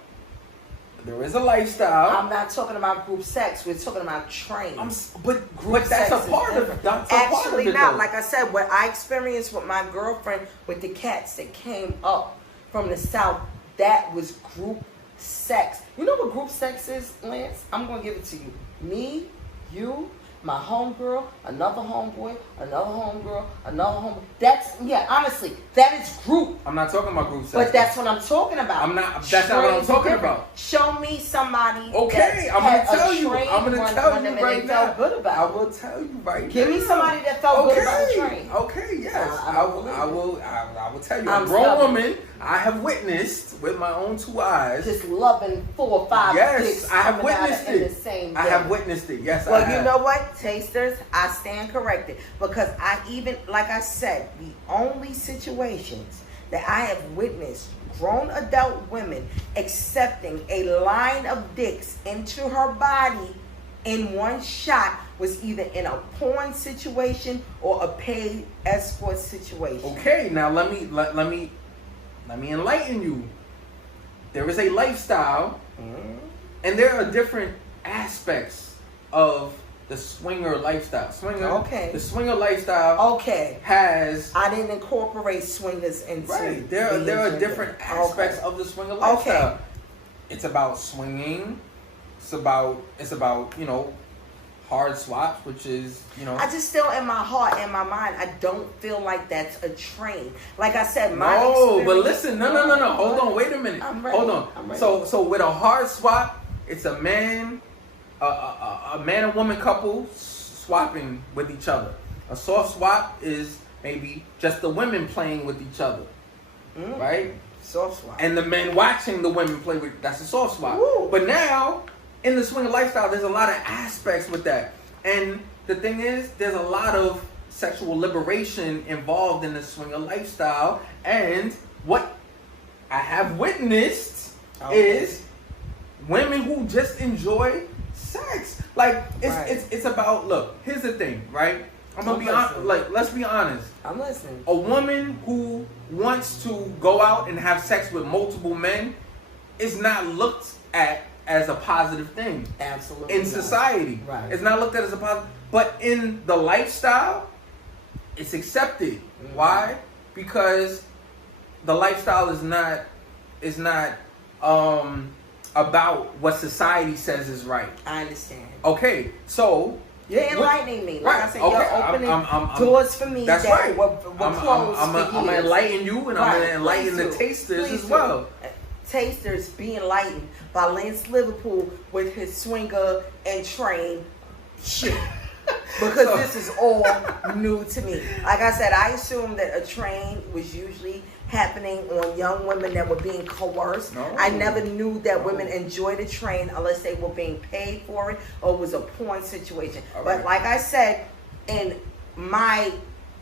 There is a lifestyle. I'm not talking about group sex. We're talking about train. But that's a part of it. Actually, not. Like I said, what I experienced with my girlfriend with the cats that came up from the South, that was group sex. You know what group sex is, Lance? I'm going to give it to you. Me, you, my homegirl, another homeboy, another homegirl, another homeboy. Honestly, that is group. I'm not talking about group sex. But that's what I'm talking about. That's not what I'm talking about. Show me somebody. Okay, I'm going to tell you. I'm going to tell you right now. Felt good about. I will tell you right now. Give me somebody that felt good about a train. Okay, yes. I will tell you. A grown woman, I have witnessed with my own 2 eyes. Just loving 4 or 5 dicks. I have witnessed it. In the same day. I have witnessed it. Yes, well, I have. You know what, tasters? I stand corrected because like I said, the only situations that I have witnessed grown adult women accepting a line of dicks into her body in one shot was either in a porn situation or a paid escort situation. Okay, now let me enlighten you. There is a lifestyle, and there are different aspects of the swinger lifestyle. The swinger lifestyle. Okay. I didn't incorporate swingers into. Right. There are different aspects of the swinger lifestyle. Okay. It's about swinging. It's about hard swaps, which is I just still in my heart and my mind, I don't feel like that's a train. Like I said, my experience. But listen, no. Hold on, wait a minute. Hold on. I'm ready. So with a hard swap, it's a man. A man and woman couple swapping with each other. A soft swap is maybe just the women playing with each other, right? Soft swap. And the men watching the women play with. That's a soft swap. Woo. But now in the swinger lifestyle, there's a lot of aspects with that. And the thing is, there's a lot of sexual liberation involved in the swinger lifestyle. And what I have witnessed is women who just enjoy sex. Like it's about, look, here's the thing, right? I'm gonna be honest, let's be honest. I'm listening. A woman who wants to go out and have sex with multiple men is not looked at as a positive thing. Absolutely. In society. Right. It's not looked at as a positive, but in the lifestyle, it's accepted. Mm-hmm. Why? Because the lifestyle is not about what society says is right. I understand. Okay, so you're enlightening me. Like I said, okay. You're opening doors for me. That's right. I'm going to enlighten you, and I'm going to enlighten the tasters as well. Tasters be enlightened by Lance Liverpool with his swinger and train shit. Because this is all new to me. Like I said, I assumed that a train was usually happening on young women that were being coerced. No. I never knew that women enjoyed a train unless they were being paid for it or it was a porn situation. But like I said, in my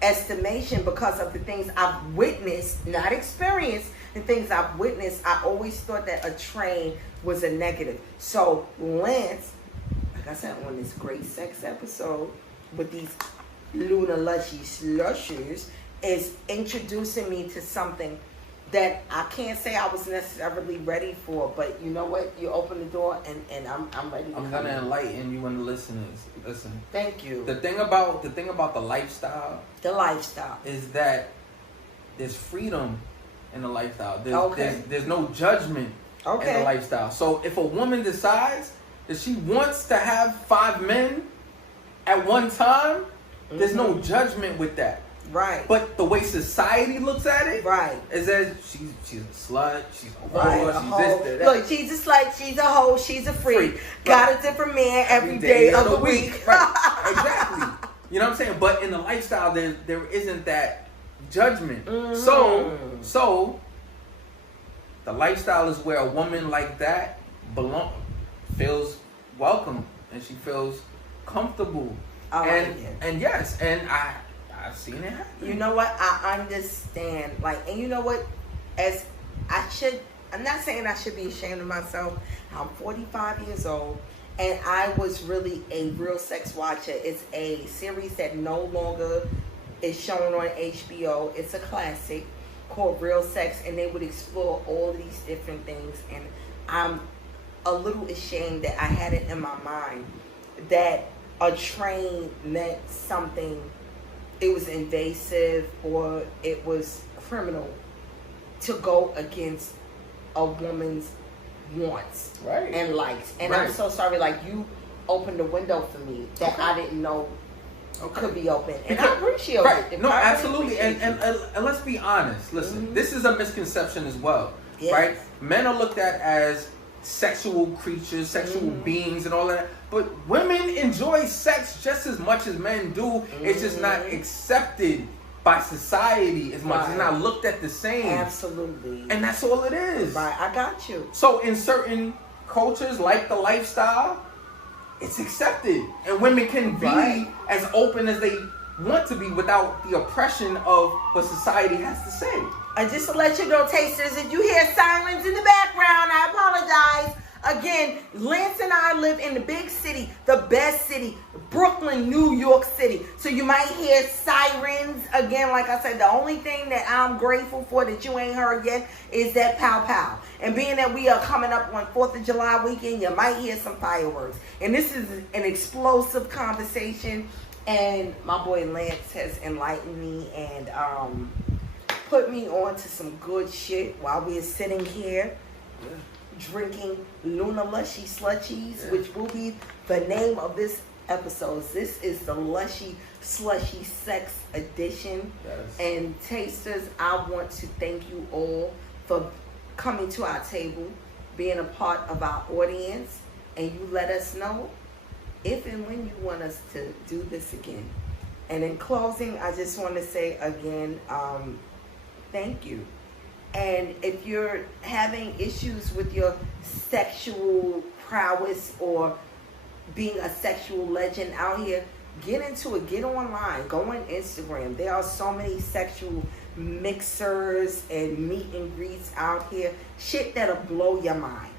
estimation, because of the things I've witnessed, not experienced, the things I've witnessed, I always thought that a train was a negative. So Lance, like I said, on this great sex episode with these Lushy Slushies, is introducing me to something that I can't say I was necessarily ready for, but you know what? You open the door and I'm ready to I'm gonna enlighten you and the listeners. Listen. Thank you. The thing about the lifestyle. The lifestyle. Is that there's freedom in the lifestyle. Okay. There's no judgment in the lifestyle. So if a woman decides that she wants to have 5 men at one time, there's no judgment with that. Right. But the way society looks at it, is that she's a slut, she's a whore, she's this, that. Look, she's a slut, she's a hoe, she's a freak. Got a different man every day of the week. Right. Exactly. You know what I'm saying? But in the lifestyle, there isn't that judgment. So the lifestyle is where a woman like that feels welcome and she feels comfortable. And yes, and I've seen it happen. You know what? I understand. And you know what? I'm not saying I should be ashamed of myself. I'm 45 years old, and I was really a real sex watcher. It's a series that no longer is shown on HBO. It's a classic called Real Sex, and they would explore all these different things. And I'm a little ashamed that I had it in my mind that a train meant something, it was invasive or it was criminal to go against a woman's wants and likes. And I'm so sorry, like, you opened the window for me that I didn't know could be open. And I appreciate it. No, absolutely. And let's be honest. Listen, this is a misconception as well, right? Men are looked at as sexual creatures, sexual beings and all that. But women enjoy sex just as much as men do. It's just not accepted by society as much. It's not looked at the same. Absolutely. And that's all it is. Right, I got you. So in certain cultures, like the lifestyle, it's accepted. And women can be as open as they want to be without the oppression of what society has to say. And just to let you know, tasters, if you hear sirens in the background, I apologize. Again, Lance and I live in the big city, the best city, Brooklyn, New York City. So you might hear sirens. Again, like I said, the only thing that I'm grateful for that you ain't heard yet is that pow pow. And being that we are coming up on 4th of July weekend, you might hear some fireworks. And this is an explosive conversation. And my boy Lance has enlightened me and put me on to some good shit while we're sitting here drinking Lushy Slushies, which will be the name of this episode. This is the Lushy Slushy Sex Edition. And tasters, I want to thank you all for coming to our table, being a part of our audience, and you let us know if and when you want us to do this again. And in closing, I just want to say again, thank you. And if you're having issues with your sexual prowess or being a sexual legend out here, get into it. Get online. Go on Instagram. There are so many sexual mixers and meet and greets out here. Shit that'll blow your mind.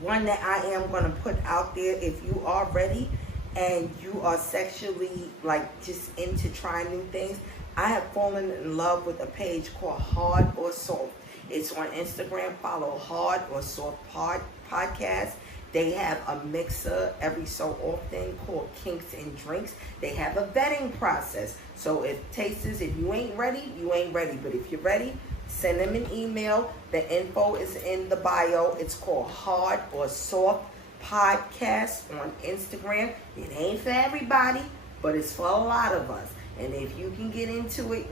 One that I am going to put out there, if you are ready and you are sexually like just into trying new things, I have fallen in love with a page called Hard or Soft. It's on Instagram. Follow Hard or Soft Podcast. They have a mixer every so often called Kinks and Drinks. They have a vetting process. So if tasters, if you ain't ready, you ain't ready. But if you're ready, send them an email. The info is in the bio. It's called Hard or Soft Podcast on Instagram. It ain't for everybody, but it's for a lot of us. And if you can get into it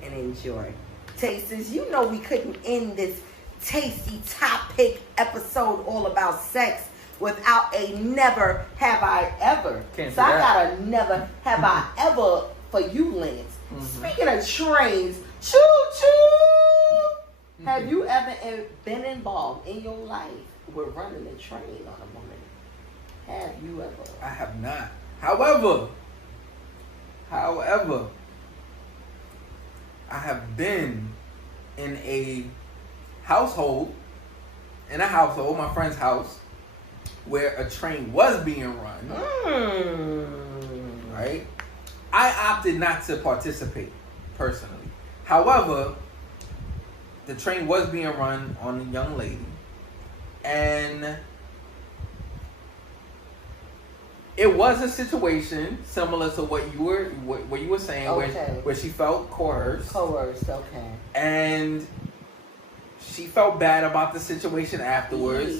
and enjoy. Tasters, you know we couldn't end this tasty topic episode all about sex without a never have I ever. So I got a never have I ever for you, Lance. Speaking of trains, choo-choo! Have you ever been involved in your life with running a train on a woman? Have you ever? I have not. However, I have been in a household, my friend's house, where a train was being run. Right? I opted not to participate, personally. However, the train was being run on a young lady, and it was a situation similar to what you were saying, where she felt coerced. Okay. And she felt bad about the situation afterwards.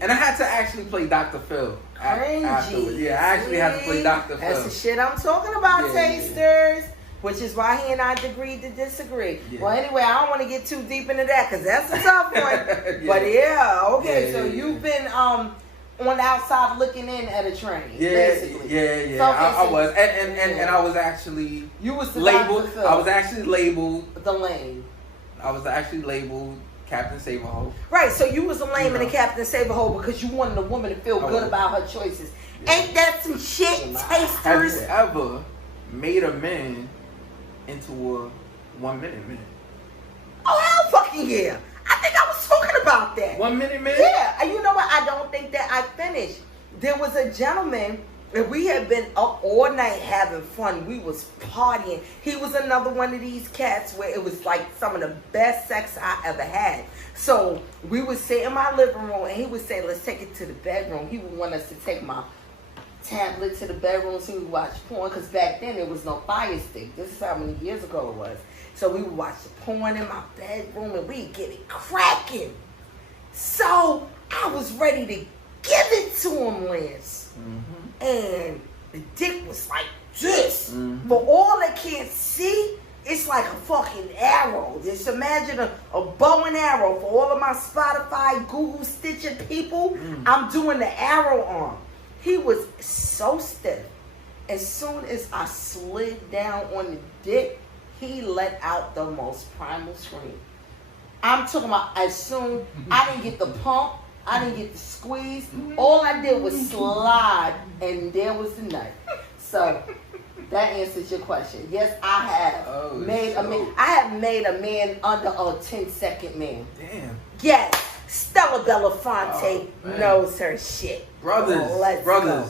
And I had to actually play Dr. Phil afterwards. Yeah, I actually had to play Dr. Phil. That's the shit I'm talking about, tasters. Which is why he and I agreed to disagree. Yeah. Well, anyway, I don't want to get too deep into that because that's a tough one. But so you've been on the outside looking in at a train, basically. So, I was, and I was actually labeled. I was actually labeled the lame. I was actually labeled Captain Saberhole. Right, so you was a lame in the Captain Saberhole because you wanted a woman to feel good about her choices. Ain't that some shit, tasters? Have you ever made a man into a 1 minute man? Oh, hell fucking yeah. I think I was talking about that. 1 minute man? Yeah. And you know what? I don't think that I finished. There was a gentleman And we had been up all night having fun. We was partying. He was another one of these cats where it was like some of the best sex I ever had. So we would sit in my living room and he would say, let's take it to the bedroom. He would want us to take my tablet to the bedroom so we would watch porn, because back then there was no Fire Stick. This is how many years ago it was. So we would watch the porn in my bedroom and we'd get it cracking. So I was ready to give it to him, Lance. Mm-hmm. And the dick was like this. Mm-hmm. But all they can't see, it's like a fucking arrow. Just imagine a bow and arrow. For all of my Spotify, Google, Stitcher people, I'm doing the arrow arm. He was so stiff. As soon as I slid down on the dick, he let out the most primal scream. I'm talking about as soon, I didn't get the pump, I didn't get the squeeze. All I did was slide, and there was the nut. So that answers your question. Yes, I have made a man. I have made a man under a 10-second man. Damn. Yes, Stella Belafonte knows her shit. Brothers, go.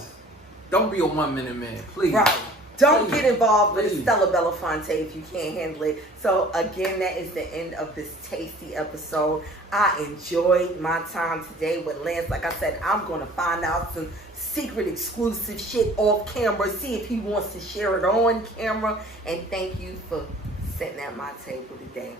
Don't be a 1 minute man, please. Right. Don't get involved with Stella Belafonte if you can't handle it. So again, that is the end of this tasty episode. I enjoyed my time today with Lance. Like I said, I'm going to find out some secret exclusive shit off camera. See if he wants to share it on camera. And thank you for sitting at my table today.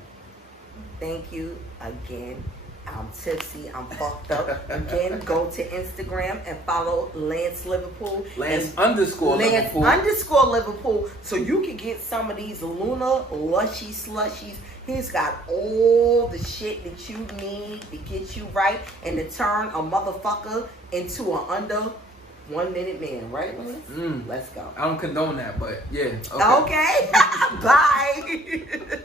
Thank you again. I'm tipsy. I'm fucked up. Again, go to Instagram and follow Lance Liverpool. Lance _ Liverpool. So you can get some of these Lushy Slushies. He's got all the shit that you need to get you right and to turn a motherfucker into an under 1 minute man. Right, Lance? Let's go. I don't condone that, but yeah. Okay. Bye.